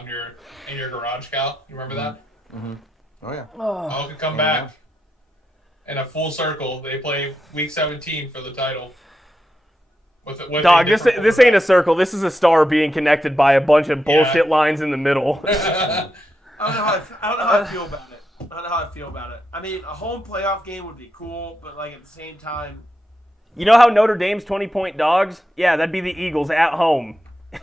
in your garage, Cal, you remember that? Mm-hmm. Oh yeah. All could come back in a full circle. They play week 17 for the title. Dog, this ain't a circle. This is a star being connected by a bunch of bullshit lines in the middle. I don't know how I feel about it. I mean, a home playoff game would be cool, but like at the same time. You know how Notre Dame's 20-point dogs? Yeah, that'd be the Eagles at home.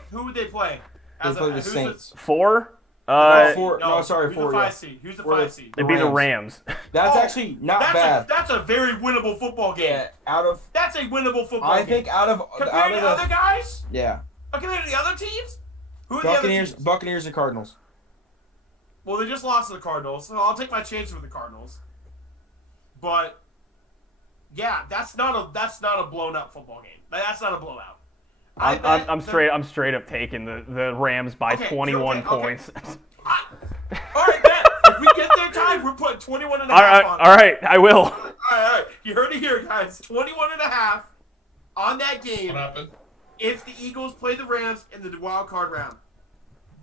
Who would they play? They play the Saints. 4? Four. Who's the 5 seed? Who's the 5 seed? It'd be the Rams. That's actually not bad. That's a very winnable football game. Yeah, that's a winnable football game. I think out of compared to the other guys. Yeah. Compared to the other teams. Who are Buccaneers, the other teams? Buccaneers and Cardinals. Well, they just lost to the Cardinals, so I'll take my chances with the Cardinals. But yeah, that's not a blown up football game. That's not a blowout. I'm straight up taking the Rams by 21 points. All right, Ben. If we get their time, we're putting 21 and a half on. All right, I will. All right. You heard it here, guys. 21 and a half on that game. What happened? If the Eagles play the Rams in the wild card round,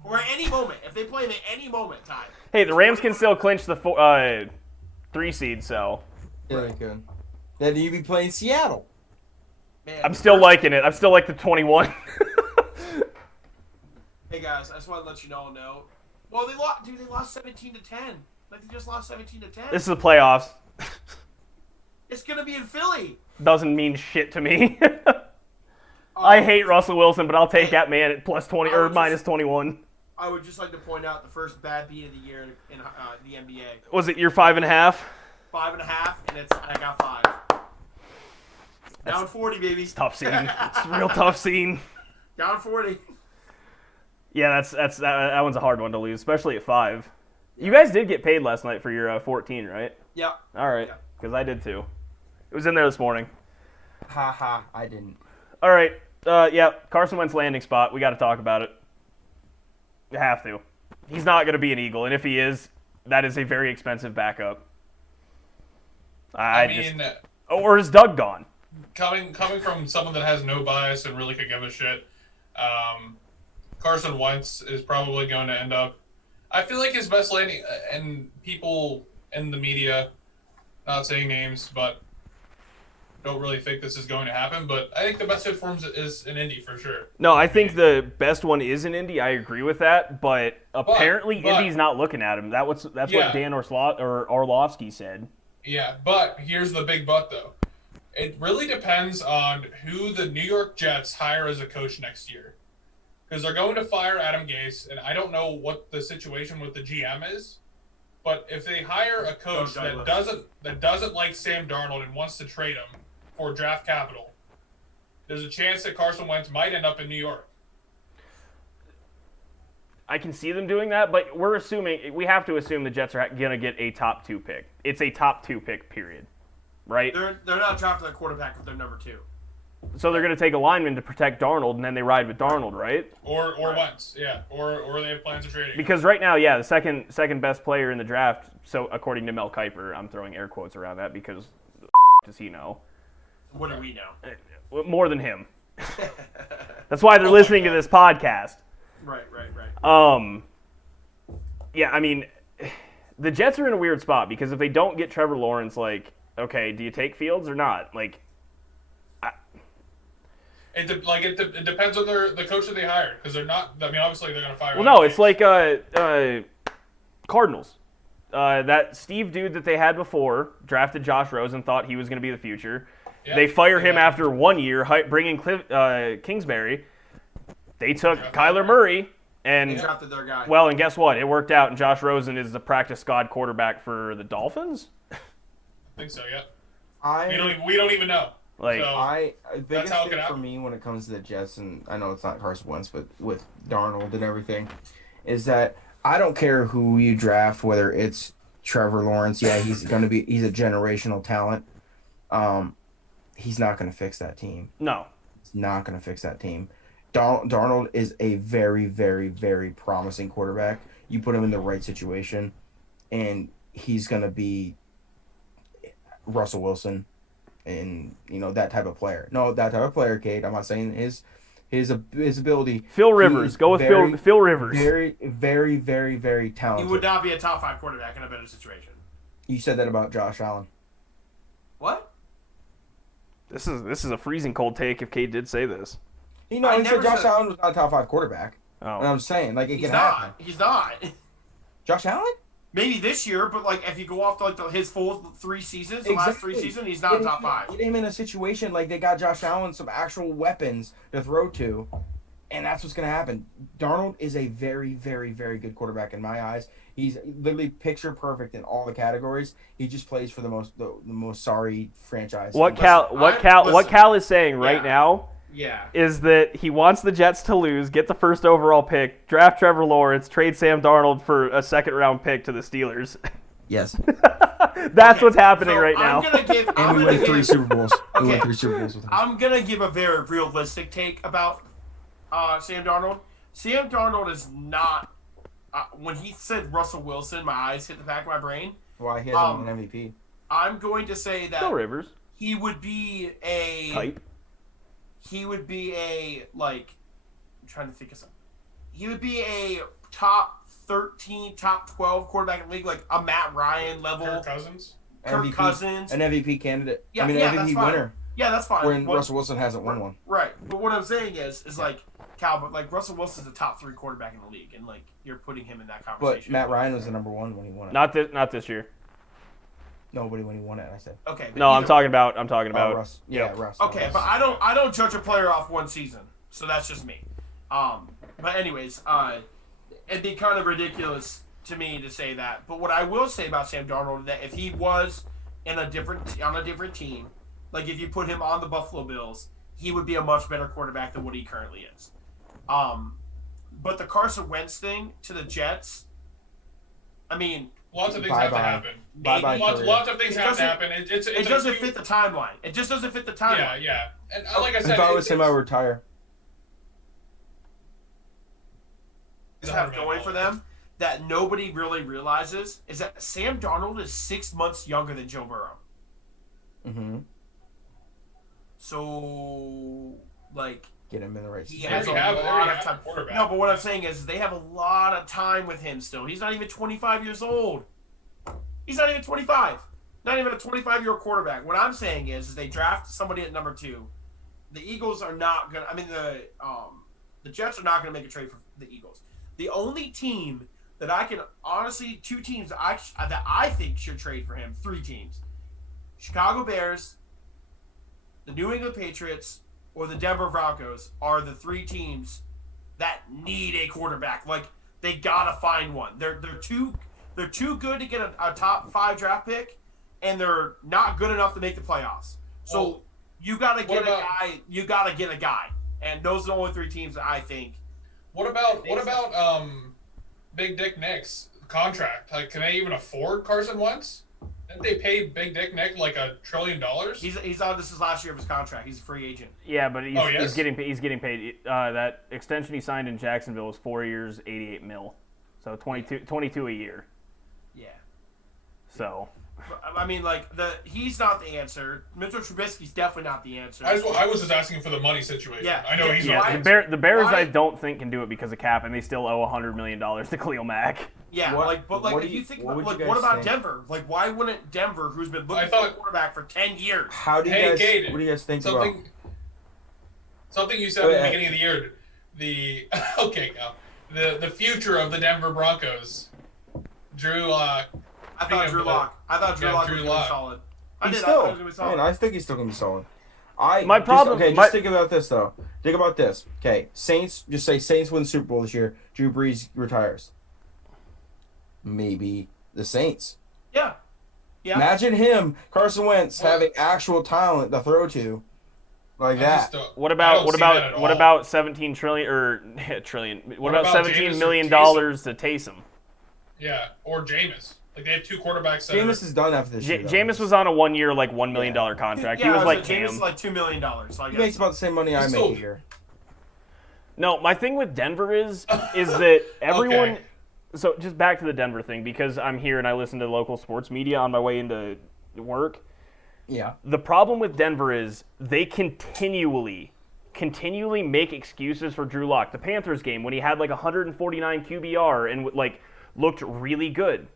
or at any moment, if they play them at any moment, time. Hey, the Rams can still clinch the 3 seed, so. Yeah, they could. Then you'd be playing Seattle. Man, I'm still liking it. I'm still like the 21. Hey guys, I just want to let you all know. Well, they lost 17-10. Like they just lost 17-10. This is the playoffs. It's gonna be in Philly. Doesn't mean shit to me. I hate Russell Wilson, but I'll take that man at plus 20 or minus 21. I would just like to point out the first bad beat of the year in the NBA. Was it your 5.5? 5.5, and I got 5. Down 40, baby. It's a tough scene. It's a real tough scene. Down 40. Yeah, that one's a hard one to lose, especially at 5. You guys did get paid last night for your 14, right? Yeah. All right, because I did too. It was in there this morning. Ha, I didn't. All right, Carson Wentz landing spot. We got to talk about it. You have to. He's not going to be an Eagle, and if he is, that is a very expensive backup. Or is Doug gone? Coming from someone that has no bias and really could give a shit, Carson Wentz is probably going to end up. I feel like his best landing, and people in the media, not saying names, but don't really think this is going to happen. But I think the best fit for him is in Indy for sure. No, I think the best one is in Indy. I agree with that, but apparently Indy's not looking at him. That's what Dan Orlovsky said. Yeah, but here's the big but though. It really depends on who the New York Jets hire as a coach next year. Because they're going to fire Adam Gase, and I don't know what the situation with the GM is. But if they hire a coach that doesn't like Sam Darnold and wants to trade him for draft capital, there's a chance that Carson Wentz might end up in New York. I can see them doing that, but we have to assume the Jets are going to get a top 2 pick. It's a top 2 pick, period. Right? They're not drafting a quarterback if they're number 2. So they're going to take a lineman to protect Darnold, and then they ride with Darnold, right? Or Wentz, yeah. Or they have plans of trading. Because right now, yeah, the second best player in the draft, so according to Mel Kiper, I'm throwing air quotes around that because does he know? What do we know? More than him. That's why they're listening to this podcast. Right. Yeah, I mean, the Jets are in a weird spot because if they don't get Trevor Lawrence, like, okay, do you take Fields or not? Like, it depends on the coach that they hired because they're not. I mean, obviously they're going to fire. Well, no, it's like Cardinals. That Steve dude that they had before drafted Josh Rosen, thought he was going to be the future. Yeah, they fire him after 1 year, bring in Kingsbury. They took Kyler Murray. And they drafted their guy. Well, and guess what? It worked out, and Josh Rosen is the practice squad quarterback for the Dolphins. I think so. Yeah. We don't even know. Like, biggest thing for me when it comes to the Jets, and I know it's not Carson Wentz, but with Darnold and everything, is that I don't care who you draft, whether it's Trevor Lawrence. Yeah, he's a generational talent. He's not going to fix that team. No, he's not going to fix that team. Darnold is a very, very, very promising quarterback. You put him in the right situation, and he's going to be Russell Wilson and, that type of player. No, that type of player, Kade. I'm not saying his ability. Phil Rivers. Go with Phil Rivers. Very, very, very, very talented. He would not be a top 5 quarterback in a better situation. You said that about Josh Allen. What? This is a freezing cold take if Kade did say this. He said Josh Allen was not a top 5 quarterback. Oh. And I'm saying, it he's can not. happen. He's not. Josh Allen? Maybe this year, but if you go off to his full 3 seasons, the last 3 seasons, he's not top 5. Get him in a situation they got Josh Allen some actual weapons to throw to, and that's what's going to happen. Darnold is a very, very, very good quarterback in my eyes. He's literally picture perfect in all the categories. He just plays for the most sorry franchise. What Cal is saying right now. Yeah. Is that he wants the Jets to lose, get the first overall pick, draft Trevor Lawrence, trade Sam Darnold for a second-round pick to the Steelers. Yes. That's what's happening right now. We win 3 Super Bowls. Okay. We win 3 Super Bowls with him. I'm going to give a very realistic take about Sam Darnold. Sam Darnold is not when he said Russell Wilson, my eyes hit the back of my brain. Why he hasn't won an MVP? I'm going to say that Phil Rivers. He would be a type. He would be I'm trying to think of something. He would be a top 13, top 12 quarterback in the league, like a Matt Ryan level. Kirk Cousins. An MVP candidate. Yeah, MVP winner. Yeah, that's fine. When Russell Wilson hasn't won one. Right. But what I'm saying is Cal, but Russell Wilson's a top 3 quarterback in the league, and you're putting him in that conversation. But Matt Ryan was the number 1 when he won it. Not this year. Nobody when he won it, I said. Okay. No, I'm talking about. Russ. Yeah, Russ. Okay, Russ. but I don't judge a player off 1 season, so that's just me. But anyways, it'd be kind of ridiculous to me to say that. But what I will say about Sam Darnold is that if he was on a different team, like if you put him on the Buffalo Bills, he would be a much better quarterback than what he currently is. But the Carson Wentz thing to the Jets, I mean. Lots of things have to happen. Lots of things have to happen. It doesn't fit the timeline. It just doesn't fit the timeline. Yeah. And like I said, if I was him, I would retire. Have going for them that nobody really realizes is that Sam Darnold is 6 months younger than Joe Burrow. Mm-hmm. So, get him in the right He situation. has a lot of time. Quarterback. No, but what I'm saying is they have a lot of time with him still. He's not even 25 years old. He's not even 25. Not even a 25-year-old quarterback. What I'm saying is they draft somebody at number 2. The Eagles are not gonna. I mean, the Jets are not gonna make a trade for the Eagles. The only team that I can honestly, 2 teams that I think should trade for him. 3 teams: Chicago Bears, the New England Patriots, or the Denver Broncos are the 3 teams that need a quarterback. Like, they gotta find one. They're too good to get a top 5 draft pick, and they're not good enough to make the playoffs. So Well, you gotta get what about- a guy. You gotta get a guy, and those are the only 3 teams that I think. What about Big Dick Nick's contract? Like, can they even afford Carson Wentz? Didn't they pay Big Dick Nick like $1 trillion? He's on. This is last year of his contract. He's a free agent. Yeah, but he's, Oh, yes? he's getting paid. That extension he signed in Jacksonville was 4 years, $88 million. So 22 a year. Yeah. So I mean, like, he's not the answer. Mitchell Trubisky's definitely not the answer. I was just asking for the money situation. Yeah. I know he's Yeah. not. the Bears Why- I don't think can do it because of cap, and they still owe $100 million to Khalil Mack. Yeah, What- but what if do you you- think what about, would you what guys about think? Denver? Like, why wouldn't Denver, who's been I looking for thought- a quarterback for 10 years? How do you Hey, guys? Kade, What do you guys think about? Something you said Oh, at the yeah. beginning of the year. The future of the Denver Broncos. Drew. I thought Drew Lock. I thought Drew Yeah, Lock Drew was going to Lock. be solid. I He's did. I thought he was still. going to be I solid. mean, I think he's still gonna be solid. My problem- Just my- think about this though. Think about this. Okay, Saints. Just say Saints win the Super Bowl this year. Drew Brees retires. Maybe the Saints. Yeah. Yeah. Imagine him, Carson Wentz, Well- having actual talent to throw to, like I that. just don't- What I about don't see that at all. 17 trillion or trillion? What What about about 17 Jameis million or dollars to Taysom? Yeah, or Jameis. Like, they have 2 quarterbacks. That Jameis is done after this year. though. Jameis was on a 1 year, like $1 million contract. Yeah, He was like Jameis Cam. is like $2 million. So I He guess. makes about the same money I He's make still- a year. No, my thing with Denver is that everyone. Okay. So just back to the Denver thing, because I'm here and I listen to local sports media on my way into work. Yeah. The problem with Denver is they continually make excuses for Drew Lock. The Panthers game when he had like 149 QBR and like looked really good.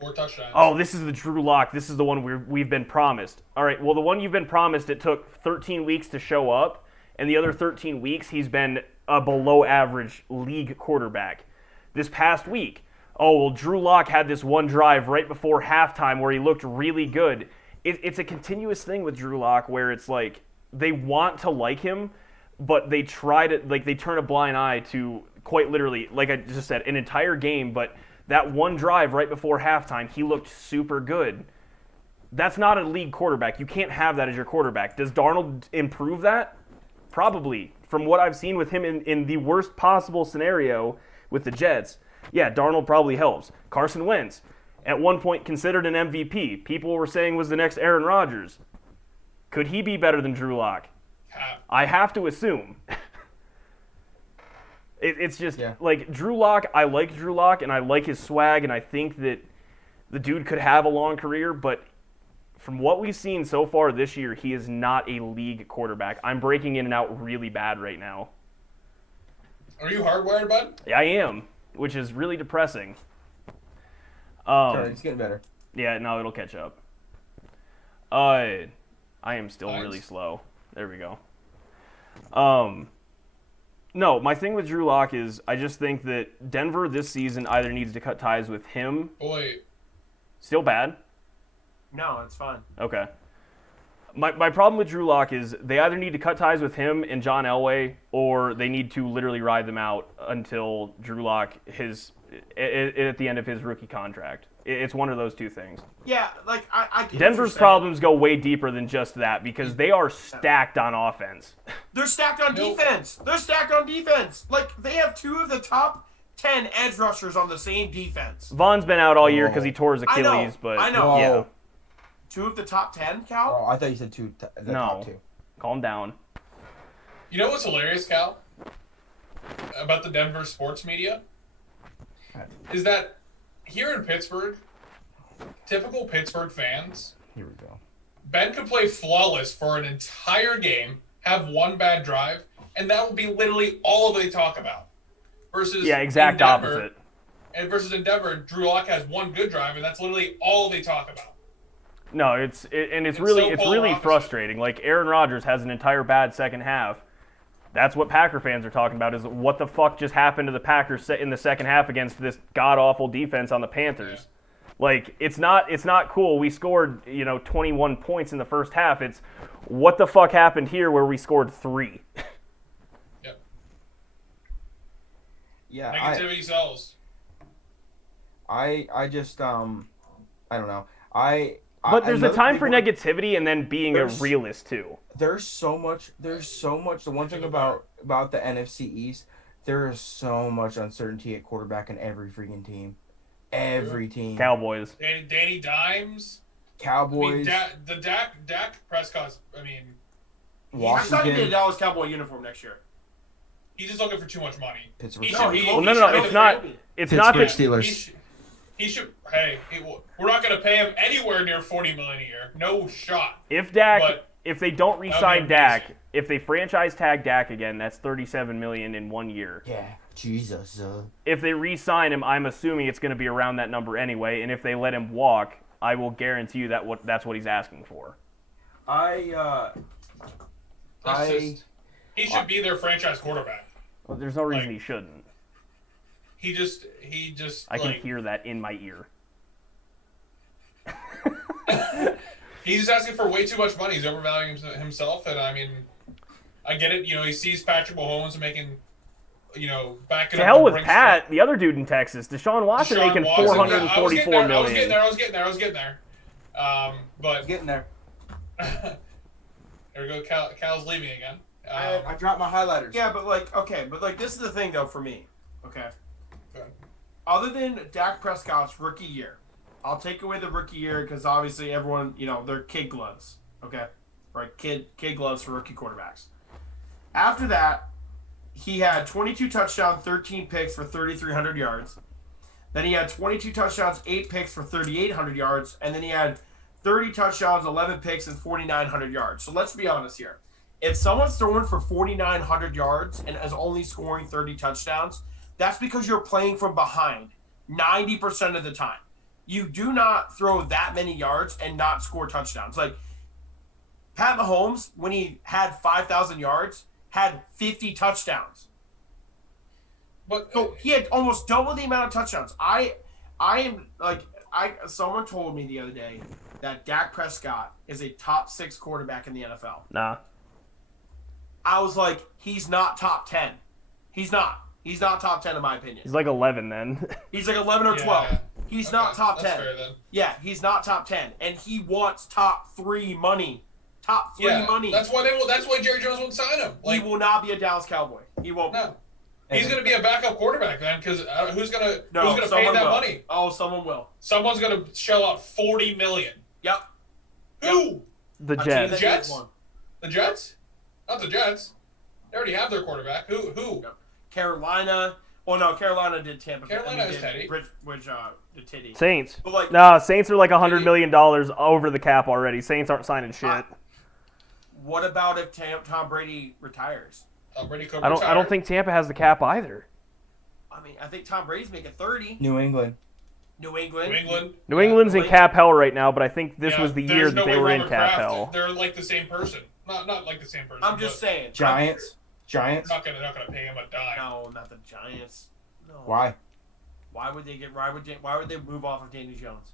4 touchdowns. Oh, this is the Drew Lock. This is the one we've been promised. All right, well, the one you've been promised, it took 13 weeks to show up, and the other 13 weeks he's been a below-average league quarterback. This past week, oh, well, Drew Lock had this one drive right before halftime where he looked really good. It's a continuous thing with Drew Lock where it's like they want to like him, but they try to, like, they turn a blind eye to quite literally, like I just said, an entire game, but that one drive right before halftime, he looked super good. That's not a league quarterback. You can't have that as your quarterback. Does Darnold improve that? Probably. From what I've seen with him in the worst possible scenario with the Jets, yeah, Darnold probably helps. Carson Wentz, at one point considered an MVP. People were saying was the next Aaron Rodgers. Could he be better than Drew Lock? I have to assume. It's just, like, Drew Lock, I like Drew Lock, and I like his swag, and I think that the dude could have a long career, but from what we've seen so far this year, he is not a league quarterback. I'm breaking in and out really bad right now. Are you hardwired, bud? I am, which is really depressing. Sorry, it's getting better. Yeah, no, it'll catch up. I am still Nice. really slow. There we go. No, my thing with Drew Lock is I just think that Denver this season either needs to cut ties with him. Boy, Still bad? No, it's fine. Okay. My problem with Drew Lock is they either need to cut ties with him and John Elway, or they need to literally ride them out until Drew Lock at the end of his rookie contract. It's one of those two things. Yeah, like I get what you're Denver's saying. problems go way deeper than just that because they are stacked on offense. They're stacked on Nope. defense. They're stacked on defense. Like, they have 2 of the top 10 edge rushers on the same defense. Vaughn's been out all year because he tore his I know, Achilles, but I know. yeah, Whoa. 2 of the top 10, Cal? Oh, I thought you said the top No. 2. calm down. you know what's hilarious, Cal? About the Denver sports media? Is that here in Pittsburgh, typical Pittsburgh fans, Here we go. Ben could play flawless for an entire game, have one bad drive. and that will be literally all they talk about. Versus exact in Denver, opposite. And versus in Denver, Drew Lock has one good drive, and that's literally all they talk about. No, it's so really polar opposite. frustrating. Like Aaron Rodgers has an entire bad second half. That's what Packer fans are talking about, is what the fuck just happened to the Packers in the second half against this god-awful defense on the Panthers. Like, it's not cool. We scored, 21 points in the first half. It's what the fuck happened here where we scored 3. Yep. Yeah, Negativity sells. I just I don't know. But there's a another time big for one- negativity and then being a realist too. There's so much. The one thing about the NFC East, there is so much uncertainty at quarterback in every freaking team. Every team. Cowboys. Danny Dimes. Cowboys. I mean, Dak Prescott. I mean, He's not going to be a Washington. Dallas Cowboy uniform next year. he's just looking for too much money. Pittsburgh. He No, should- he he- won't. Well, no, he it's should- not. It's not Pittsburgh that. Steelers. He should. Hey, we're not going to pay him anywhere near $40 million a year. No shot. If But- they don't re-sign That'd be Dak, amazing. if they franchise tag Dak again, that's $37 million in 1 year. Yeah, Jesus. If they re-sign him, I'm assuming it's going to be around that number anyway. And if they let him walk, I will guarantee you that's what he's asking for. He should be their franchise quarterback. Well, there's no reason Like- he shouldn't. He just. I can hear that in my ear. He's just asking for way too much money. He's overvaluing himself, and I mean, I get it. He sees Patrick Mahomes making, backing To up hell the with Brinks Pat, the other dude in Texas, Deshaun Watson, Deshaun making Watson, $444 I was getting million. there. I was getting there. But Getting there. there we go. Cal's leaving again. I dropped my highlighters. Yeah, but this is the thing though for me. Okay. Okay. Other than Dak Prescott's rookie year, I'll take away the rookie year because obviously everyone, they're kid gloves. Okay, right? Kid gloves for rookie quarterbacks. After that, he had 22 touchdowns, 13 picks for 3,300 yards. Then he had 22 touchdowns, 8 picks for 3,800 yards, and then he had 30 touchdowns, 11 picks, and 4,900 yards. So let's be honest here. If someone's throwing for 4,900 yards and is only scoring 30 touchdowns, that's because you're playing from behind 90% of the time. You do not throw that many yards and not score touchdowns. Like Pat Mahomes, when he had 5,000 yards, had 50 touchdowns. but So he had almost double the amount of touchdowns. Someone told me the other day that Dak Prescott is a top 6 quarterback in the NFL. Nah. I was like, he's not top 10. He's not. He's not top 10 in my opinion. He's like 11 then. He's like 11 or 12. Yeah. He's Okay, not top 10. that's fair, then. Yeah, he's not top 10. And he wants top 3 money. Top 3 money. That's why That's why Jerry Jones won't sign him. He will not be a Dallas Cowboy. He won't be. No. He's going to be a backup quarterback then, because who's going to pay someone that will. money? Oh, someone will. Someone's going to shell out $40 million. Yep. Who? The A team Jets. that Jets? needs one. The Jets? Not the Jets. They already have their quarterback. Who? Yep. Carolina. Well, no, Carolina did Tampa. Carolina is did Teddy. did Teddy. Saints. But like, Nah, Saints are like $100 million over the cap already. Saints aren't signing shit. what about if Tom Brady retires? Tom Brady could I don't retire. think Tampa has the cap either. I mean, I think Tom Brady's making 30. New England. New England. New England. New England's in Like- cap hell right now, but I think this Yeah, was the there's year no that they way were in Robert cap Kraft- hell. They're like the same person. Not like the same person. I'm just but saying. Giants. They're Giants. not gonna pay him a dime. No, not the Giants. No. Why? Why would they move off of Danny Jones?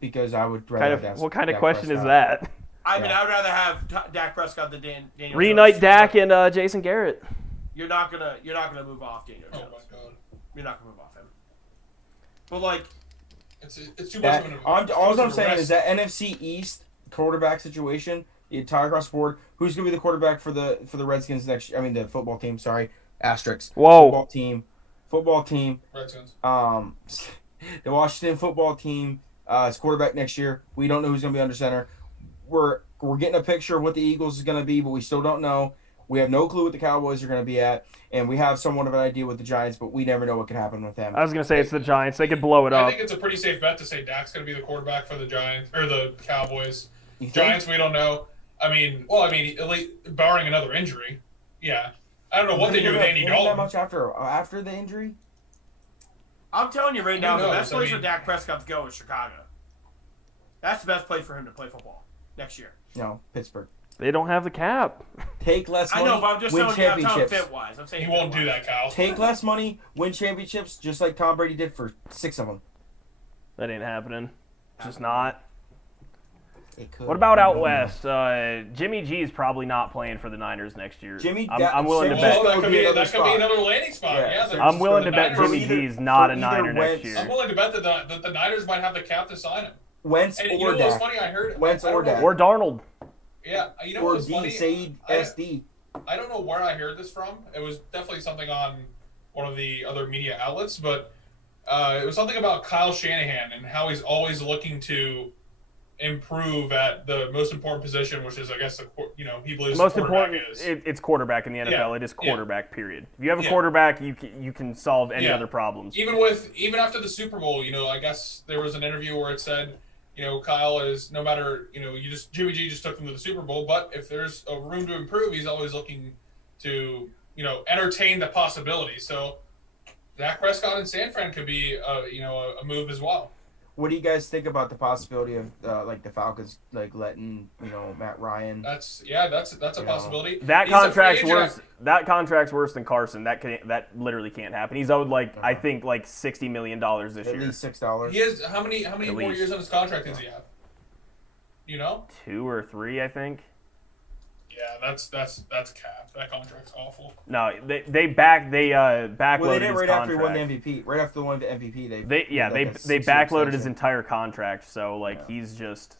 Because I would rather. What kind of question is Prescott. that? I mean, Yeah. I would rather have Dak Prescott than Daniel Reunite Jones. Dak and Jason Garrett. You're not gonna move off Daniel Oh Jones. my god. You're not gonna move off him. But like, It's too much That, of an all I'm of a saying risk. is that NFC East quarterback situation, the entire cross board. Who's going to be the quarterback for the Redskins next year? I mean, the football team. Sorry, asterisks. Whoa. Football team. Redskins. The Washington football team is quarterback next year. We don't know who's going to be under center. We're getting a picture of what the Eagles is going to be, but we still don't know. We have no clue what the Cowboys are going to be at, and we have somewhat of an idea with the Giants, but we never know what could happen with them. I was gonna say it's the Giants. They could blow it I up. think it's a pretty safe bet to say Dak's going to be the quarterback for the Giants or the Cowboys. You think? Giants, we don't know. At least barring another injury, yeah. I don't know what they do with Andy That Dalton. much after the injury? I'm telling you right now, Who the knows? best place for Dak Prescott to go is Chicago. That's the best place for him to play football next year. No, Pittsburgh. They don't have the cap. Take less money, I know, but I'm just win telling you, I'm talking championships. fit-wise. I'm saying He won't do fit-wise. that, Kyle. Take less money, win championships, just like Tom Brady did for 6 of them. That ain't happening. Just not. It could. What about out west? Jimmy G is probably not playing for the Niners next year. I'm willing to bet. That could be another another landing spot. Yeah. Yeah, I'm willing to the bet Niners- Jimmy either- G is not for a either Niner next Wentz- I'm year. willing to bet that the Niners might have the cap to sign him. Wentz And you know or what was Dak. funny? I heard Wentz I don't or know- Dak. Or Darnold. Yeah, you know what Or was D, funny? Said I- SD. I don't know where I heard this from. It was definitely something on one of the other media outlets, but it was something about Kyle Shanahan and how he's always looking to improve at the most important position, which is, I guess, he believes Most the quarterback important, is. it's quarterback in the NFL. Yeah, It is yeah. quarterback. Period. If you have a Yeah. quarterback, you can solve any Yeah. other problems. Even after the Super Bowl, I guess there was an interview where it said, Kyle is no matter, Jimmy G just took them to the Super Bowl, but if there's a room to improve, he's always looking to, entertain the possibility. So Dak Prescott and San Fran could be, a move as well. What do you guys think about the possibility of the Falcons letting Matt Ryan? That's a possibility. That He's a free contract's agent. worse. That contract's worse than Carson. That literally can't happen. He's owed I think $60 million this At year. least $6. He has how many At more least. years on his contract does he have? 2 or 3, I think. Yeah, that's cap. That contract's awful. No, they backloaded Well, they did his right contract. after he won the MVP. Right after they won the MVP, they They did, they a 6-year backloaded his extension. entire contract, so Yeah. he's just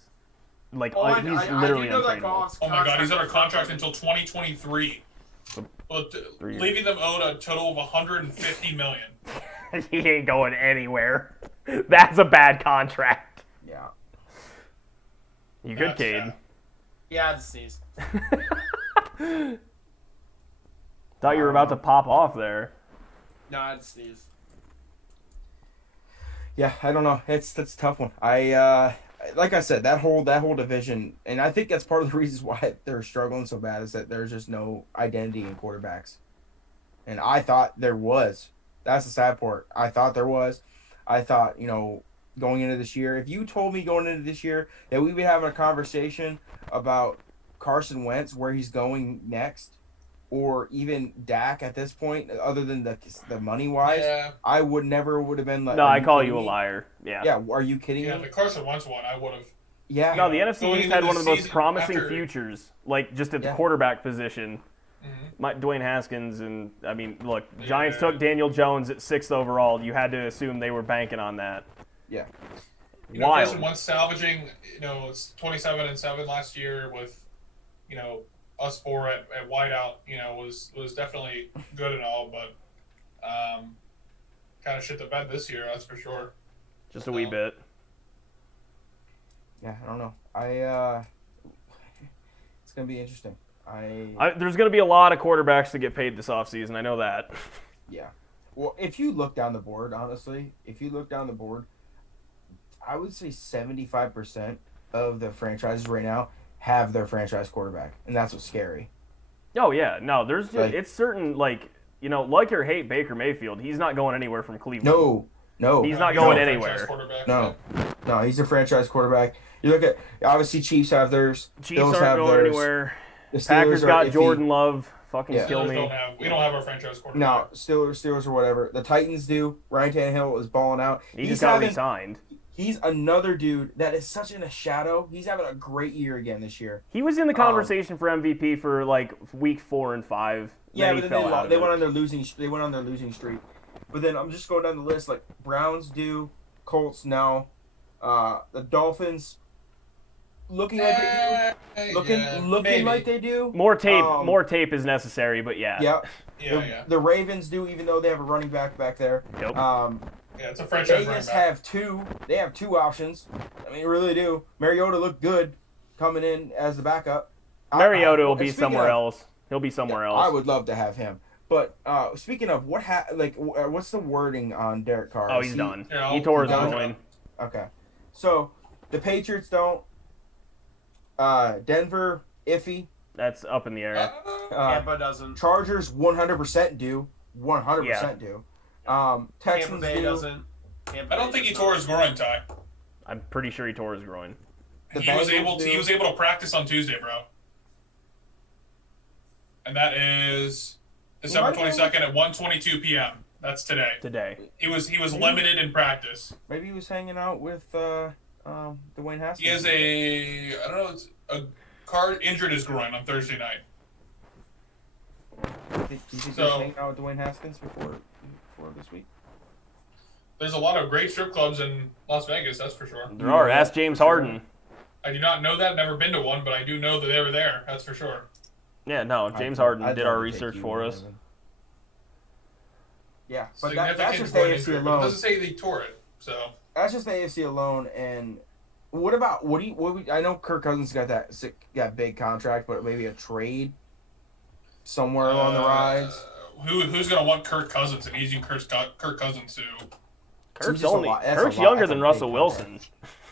Oh, he's I literally do know that untradeable. Goff's Oh my God, he's under contract was- until 2023. Well, 3 years. leaving them owed a total of $150 million. He ain't going anywhere. That's a bad contract. Yeah. You good, That's Cade? cap. Yeah, I had to sneeze. Thought you were about to pop off there. No, I had to sneeze. Yeah, I don't know. That's a tough one. I like I said, that whole division, and I think that's part of the reasons why they're struggling so bad is that there's just no identity in quarterbacks. And I thought there was. That's the sad part. I thought there was. I thought, going into this year, if you told me going into this year that we'd be having a conversation about Carson Wentz, where he's going next, or even Dak at this point, other than the money wise, Yeah, I would have been like. No, are I call kidding you a me? liar. Yeah. Yeah, are you kidding yeah. me? The Carson Wentz one, I would have. Yeah. No, the NFC Going East into had the one of the most season promising after- futures, just at the Yeah. quarterback position. Mm-hmm. Dwayne Haskins, and I mean, look, Giants Yeah. took Daniel Jones at 6th overall. You had to assume they were banking on that. Yeah. Wild. Carson Wentz salvaging, it's 27-7 last year with, us 4 at wideout, was definitely good and all, but kind of shit the bed this year, that's for sure. Just a wee bit. Yeah, I don't know. It's gonna be interesting. There's going to be a lot of quarterbacks to get paid this offseason. I know that. Yeah. Well, if you look down the board, honestly, I would say 75% of the franchises right now have their franchise quarterback, and that's what's scary. Oh, yeah. No, there's just, Like- it's certain, like or hate Baker Mayfield. He's not going anywhere from Cleveland. No. He's not He's going a anywhere. franchise quarterback. No, he's a franchise quarterback. You look at, obviously, Chiefs have theirs. Chiefs Bills aren't have going theirs. anywhere. The Steelers Packers are got iffy. Jordan Love. Fucking Yeah. kill Steelers me. we don't have our franchise quarterback. No, Steelers or whatever. The Titans do. Ryan Tannehill is balling out. He just got re-signed. He's another dude that is such in a shadow. He's having a great year again this year. He was in the conversation for MVP for week 4 and 5. Yeah, then but he then fell out of they it. went on their losing. They went on their losing streak. But then I'm just going down the list. Like Browns do, Colts no, the Dolphins looking like maybe. like they do. More tape is necessary, but yeah. Yeah. Yeah. The Ravens do, even though they have a running back there. Yep. Yeah, it's a franchise running Vegas back. have two. They have two options. I mean, really do. Mariota looked good coming in as the backup. Mariota will and be speaking somewhere of- else. He'll be somewhere else. I would love to have him. But speaking of what's the wording on Derek Carr? Oh, Is he's he- done. Yeah, He tore his done? groin. Okay. So the Patriots don't. Denver iffy. That's up in the air. Tampa doesn't. Chargers 100% do. 100% do. Tampa Texans Bay do. doesn't. I don't think he tore his groin, Ty. I'm pretty sure he tore his groin. He was able to practice on Tuesday, bro. And that is December 22nd at 1:22 p.m. That's today. He was limited in practice. Maybe he was hanging out with Dwayne Haskins. He has I don't know, it's a car injured his groin on Thursday night. Do you think he was hanging out with Dwayne Haskins before this week? There's a lot of great strip clubs in Las Vegas, that's for sure. There are. Ask James Harden. I do not know that, never been to one, but I do know that they were there, that's for sure. Yeah, no, James Harden did our research for us. Yeah, but Significant that's just groin AFC injury, but alone. it doesn't say they tore it, so. That's just AFC alone. And what about I know Kirk Cousins got that big contract, but maybe a trade somewhere along the rides. Who's gonna want Kirk Cousins and using Kirk Cousins to? Kirk's younger than Russell Wilson.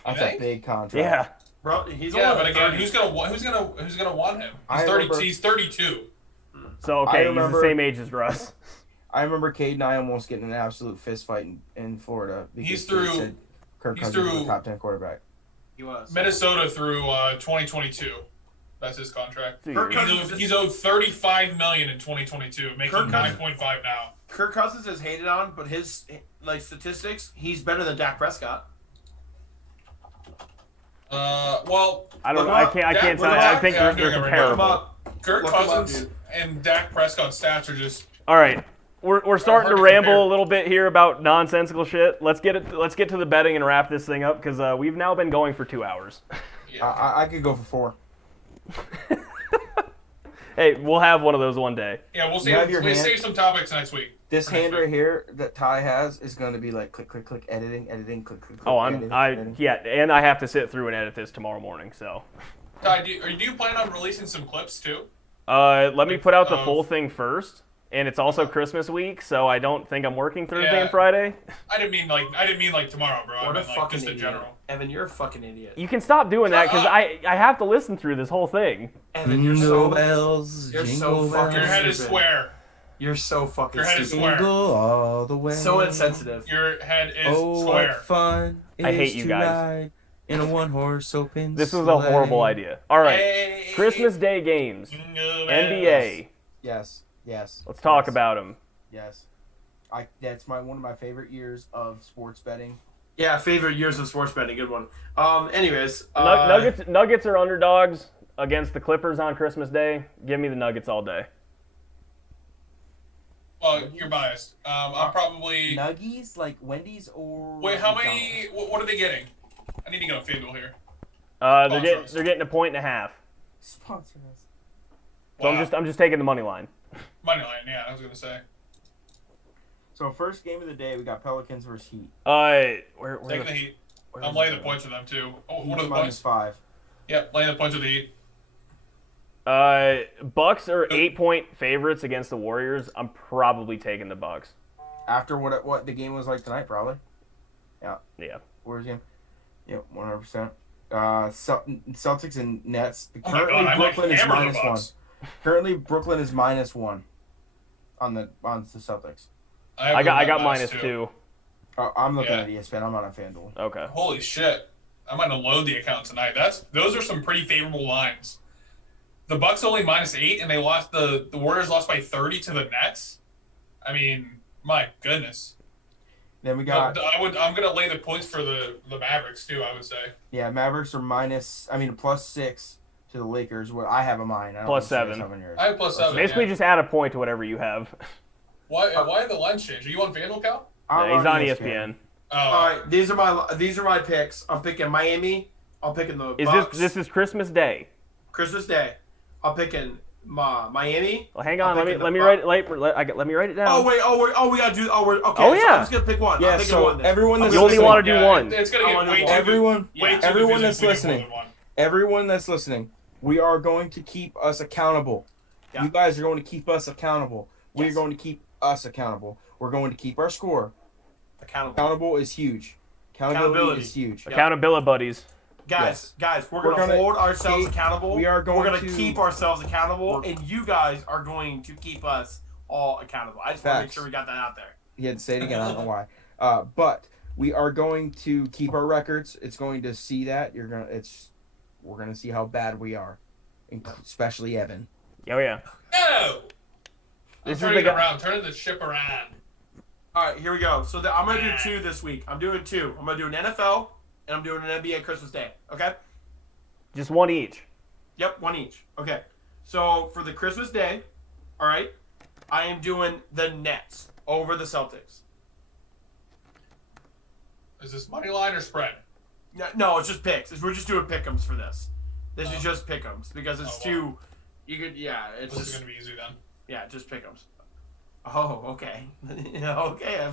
That's a big contract. Yeah. Bro, he's but again, who's gonna want him? He's 32. So okay, he's the same age as Russ. I remember Kade and I almost getting an absolute fist fight in Florida. He's through. Kirk Cousins was a top 10 quarterback. He was. Minnesota through 2022. That's his contract. He's owed $35 million in 2022, making 9.5 now. Kirk Cousins is hated on, but his statistics, he's better than Dak Prescott. Well, I can't say. I think they're comparable. Kirk Cousins and Dak Prescott stats are just. All right, we're starting to ramble a little bit here about nonsensical shit. Let's get to the betting and wrap this thing up because we've now been going for 2 hours. Yeah. I could go for 4. Hey, we'll have one of those one day. Yeah, we'll save some topics next week. This hand right here that Ty has is going to be like click, click, click, editing, click, click. Oh, editing. And I have to sit through and edit this tomorrow morning. So, Ty, do you plan on releasing some clips too? Let me put out the full thing first, and it's also Christmas week, so I don't think I'm working Thursday and Friday. I didn't mean like tomorrow, bro. I meant like just in general. Evan, you're a fucking idiot. You can stop doing that because I have to listen through this whole thing. Evan, you're so fucking. Your head is square. You're so fucking Your head is stupid. square. All the way. So insensitive. Your head is what square. fun I hate you to guys. ride in a one-horse open This is a horrible sleigh. idea. All right, Hey. Christmas Day games, NBA. Yes. Let's talk about them. Yes. That's one of my favorite years of sports betting. Yeah, favorite years of sports betting. Good one. Anyways. Nuggets are underdogs against the Clippers on Christmas Day. Give me the Nuggets all day. Well, you're biased. I'm probably. Nuggies, like Wendy's or. Wait, how many? What are they getting? I need to get a FanDuel here. They're getting 1.5. Sponsor us. So Wow. I'm just taking the money line. Money line, yeah, I was gonna say. So first game of the day, we got Pelicans versus Heat. Where Taking the Heat. I'm laying the points with them too. Oh, what are the points? -5. Yep, laying the points with the Heat. Bucks are 8-point favorites against the Warriors. I'm probably taking the Bucks. After what the game was like tonight, probably. Yeah. Warriors game. Yep, 100%. Celtics and Nets. Oh my God, Brooklyn is hammer the -1. Bucks. Currently, Brooklyn is -1 on the Celtics. I got -2. I'm looking at ESPN. I'm not on FanDuel. Okay. Holy shit! I'm gonna load the account tonight. Those are some pretty favorable lines. The Bucks only -8, and they lost. The Warriors lost by 30 to the Nets. I mean, my goodness. Then we got. I'm gonna lay the points for the Mavericks too. I would say. Yeah, Mavericks are +6 to the Lakers. What I have in mind. I don't +7. Yours. I have +7. Basically, just add a point to whatever you have. Why the lines change? Are you on FanDuel, Cal? He's on ESPN. All right, these are my picks. I'm picking Miami. I'm picking the Bucks. This is Christmas Day? Christmas Day. I'm picking Miami. Well, hang on. Let me write it down. Oh wait. We gotta do. Okay. Oh, So yeah. I'm just gonna pick one. Yeah. I'm picking So one then. everyone that's You only listening, want to do one. It's gonna get way too. everyone confusing that's if we do listening. more than one. Everyone that's listening, we are going to keep us accountable. Yeah. You guys are going to keep us accountable. We're Yes. going to keep us accountable. We're going to keep our score. Accountable. Accountable is huge. Accountability is huge. Yeah. Accountability buddies. Yes. Guys, we're We're gonna gonna hold ourselves keep- accountable. we are going We're gonna to- keep ourselves accountable, We're- and you guys are going to keep us all accountable. I just want to make Facts. sure we got that out there. He had to say it again. I don't know why. But we are going to keep our records. It's going to see that we're gonna see how bad we are, especially Evan. Oh yeah. No! I'm This is turning the it guy- around. Turning the ship around. All right, here we go. So I'm gonna do 2 this week. I'm doing 2. I'm gonna do an NFL and I'm doing an NBA Christmas Day. Okay. Just one each. Yep, 1 each. Okay. So for the Christmas Day, all right, I am doing the Nets over the Celtics. Is this money line or spread? No, it's just picks. We're just doing pick'ems for this. This is just pick'ems because it's Oh, too. You could, yeah, it's This is just gonna be easy then. yeah, just pick'ems. Oh, okay. Okay.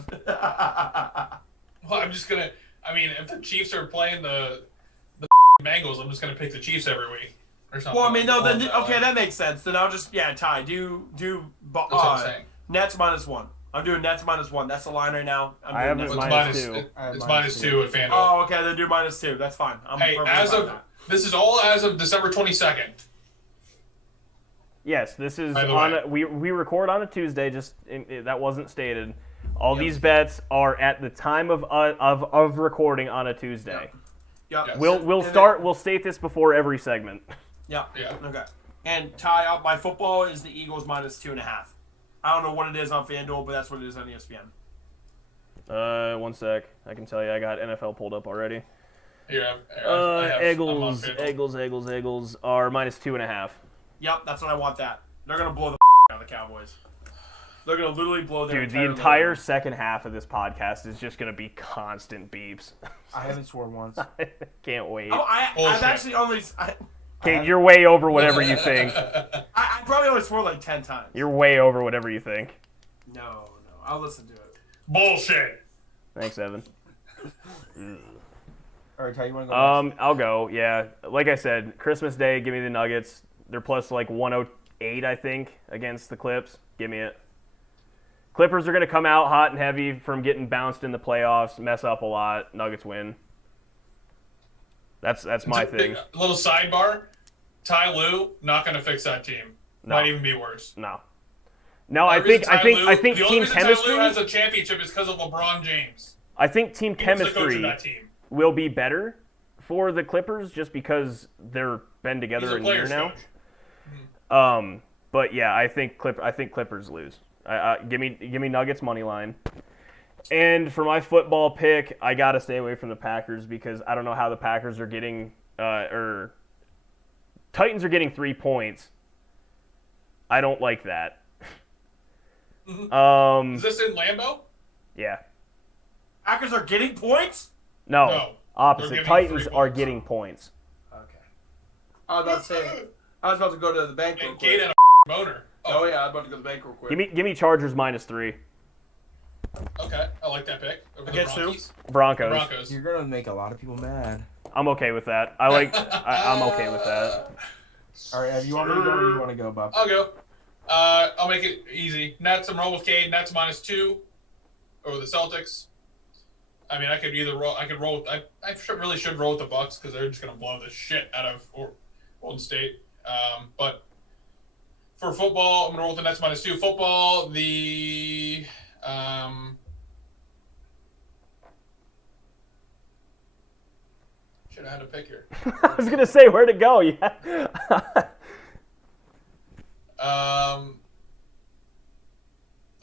Well, I'm just gonna. I mean, if the Chiefs are playing the Bengals, I'm just gonna pick the Chiefs every week or something. Well, I mean, no, then Oh, okay, that makes sense. Then I'll just Ty, do That's what I'm saying. Nets -1. I'm doing Nets -1. That's the line right now. I have Nets it It's minus minus. two. I have It's minus -2 at FanDuel. Oh, okay, then do -2. That's fine. I'm Hey, perfectly as fine of with that. this is all as of December 22nd. Yes, this is By the on. way. We record on a Tuesday. That wasn't stated. All Yep. these bets are at the time of recording on a Tuesday. Yep. Yes. We'll state this before every segment. Yeah. Yeah. Okay. And Ty, my football is the Eagles -2.5. I don't know what it is on FanDuel, but that's what it is on ESPN. 1 sec. I can tell you, I got NFL pulled up already. Here, I have. I'm on FanDuel. Eagles are -2.5. Yep, that's what I want. That they're gonna blow the out of the Cowboys. They're gonna literally blow their Dude, the entire second half of this podcast is just gonna be constant beeps. I haven't sworn once. Can't wait. Oh, I've Bullshit. actually only. Kate, you're way over whatever you think. I probably only swore like 10 times. You're way over whatever you think. No, I'll listen to it. Bullshit. Thanks, Evan. All right, Ty, you want to go next? I'll go. Yeah, like I said, Christmas Day. Give me the Nuggets. They're plus like 108, I think, against the Clips. Give me it. Clippers are gonna come out hot and heavy from getting bounced in the playoffs, mess up a lot. Nuggets win. That's my thing. Little sidebar. Ty Lue not gonna fix that team. No. Might even be worse. No. No, I The only think reason team Ty Lue chemistry. has a championship is because of LeBron James. I think team He was the coach of chemistry that team. will be better for the Clippers just because they're been He's together a a year player's now. coach. But yeah, I think Clippers lose. Give me Nuggets money line. And for my football pick, I gotta stay away from the Packers because I don't know how the Packers are getting or Titans are getting 3 points. I don't like that. Is this in Lambeau? Yeah. Packers are getting points? No. No, they're Opposite. giving Titans 3 are points. getting points. Okay. I was about to say, I was about to go to the bank real And Kade quick. had a boner. Oh yeah, I was about to go to the bank real quick. Give me Chargers -3. Okay, I like that pick. Over the Against who? Bronchies. Broncos. Broncos. You're gonna make a lot of people mad. I'm okay with that. I'm okay with that. All right, you want me to go or you want to go, Bob? I'll go. I'll make it easy. Nets, I'm rolling with Kade. Nets -2 over the Celtics. I mean, I could either roll. I could roll. Really should roll with the Bucks because they're just gonna blow the shit out of Golden State. But for football, I'm gonna roll with the Nets -2. Football, the should have had a pick here. I was gonna say where to go. Yeah. Oh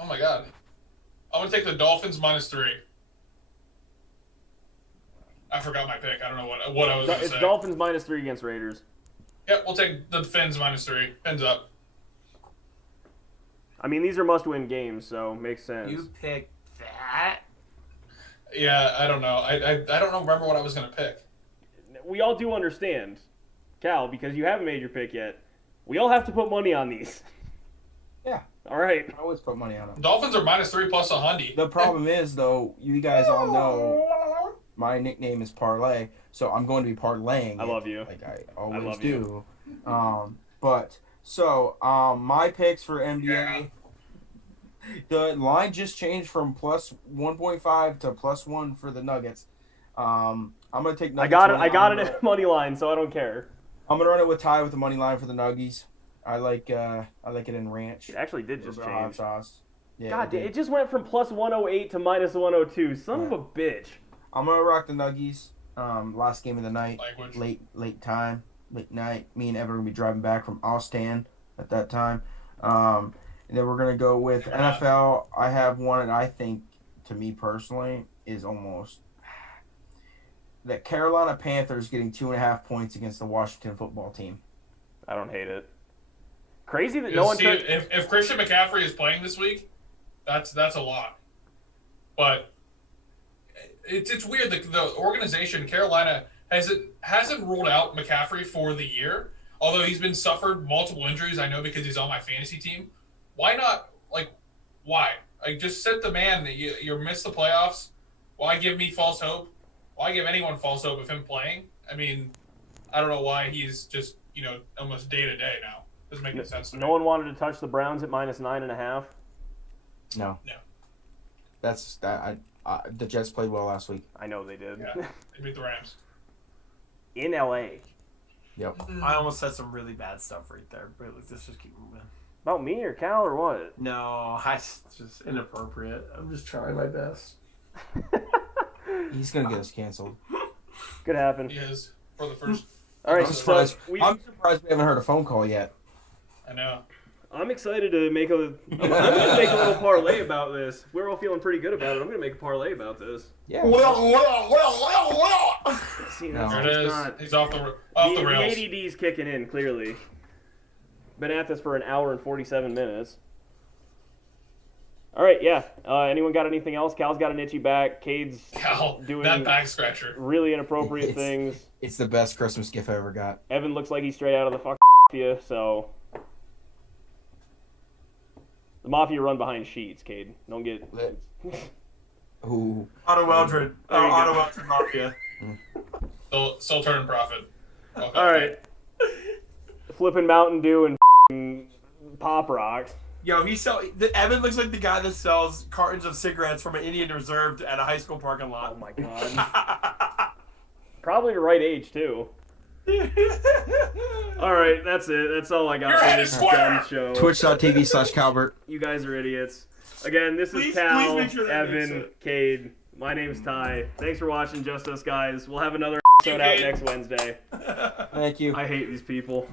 my god. I'm gonna take the Dolphins -3. I forgot my pick. I don't know what I was gonna It's say. Dolphins -3 against Raiders. Yep, we'll take the Fins -3. Fins up. I mean, these are must-win games, so makes sense. You picked that? Yeah, I don't know. I don't remember what I was gonna pick. We all do understand, Cal, because you haven't made your pick yet. We all have to put money on these. Yeah. All right. I always put money on them. Dolphins are -3 plus 100. The problem is, though, you guys all know my nickname is Parlay, so I'm going to be parlaying. I love you. Like I always love do. My picks for NBA. The line just changed from plus 1.5 to plus 1 for the Nuggets. I'm I'm gonna take. I Nuggets got it. win. I got it at money line, so I don't care. I'm gonna run it with Ty with the money line for the Nuggies. I like it in ranch. It actually did just With hot change. sauce. Yeah, God, did. it just went from plus 108 to minus 102. Son of a bitch. I'm gonna rock the Nuggies. Last game of the night. Language. Late night. Me and Evan are gonna be driving back from Austin at that time. And then we're gonna go with NFL. I have one that I think, to me personally, is almost the Carolina Panthers getting 2.5 points against the Washington football team. I don't hate it. Crazy that no one See, took. if Christian McCaffrey is playing this week, that's a lot. But it's weird. The organization Carolina hasn't ruled out McCaffrey for the year, although he's been suffered multiple injuries. I know because he's on my fantasy team. Why not? Why? Just sit the man. You missed the playoffs. Why give me false hope? Why give anyone false hope of him playing? I mean, I don't know why he's just almost day to day now. Doesn't make any sense to me. No one wanted to touch the Browns at minus 9.5. No. No. That's that. The Jets played well last week. I know they did. Yeah, they beat the Rams. In LA. Yep. I almost said some really bad stuff right there, but let's just keep moving. About me or Cal or what? No, it's just inappropriate. I'm just trying my best. He's gonna get us canceled. Could happen. He is for the first. All right, I'm so surprised. I'm surprised we haven't heard a phone call yet. I know. I'm excited to make I'm gonna make a little parlay about this. We're all feeling pretty good about it. I'm gonna make a parlay about this. Yeah. See, No. that's There it just is. not. He's off the The rails. ADD's kicking in, clearly. Been at this for an hour and 47 minutes. All right, yeah. Anyone got anything else? Cal's got an itchy back. Cade's Cal, doing that back scratcher. really inappropriate things. It's the best Christmas gift I ever got. Evan looks like he's straight out of the fuck mafia, so... The mafia run behind sheets, Cade. Don't get... Ooh. Otto Weldred. There you go. Otto Weldred Mafia. Still turning profit. Okay. All right. Flipping Mountain Dew and f***ing Pop Rocks. Yo, Evan looks like the guy that sells cartons of cigarettes from an Indian Reserve at a high school parking Oh lot. my god. Probably the right age, too. All right, that's it. That's all I got Your for head this is square! dumb show. Twitch.tv/Calbert. You guys are idiots. Again, this Please is Cal, make sure that makes Evan, it. Cade. My name's Ty. Thanks for watching Just Us Guys. We'll have another episode out Cade. next Wednesday. Thank you. I hate these people.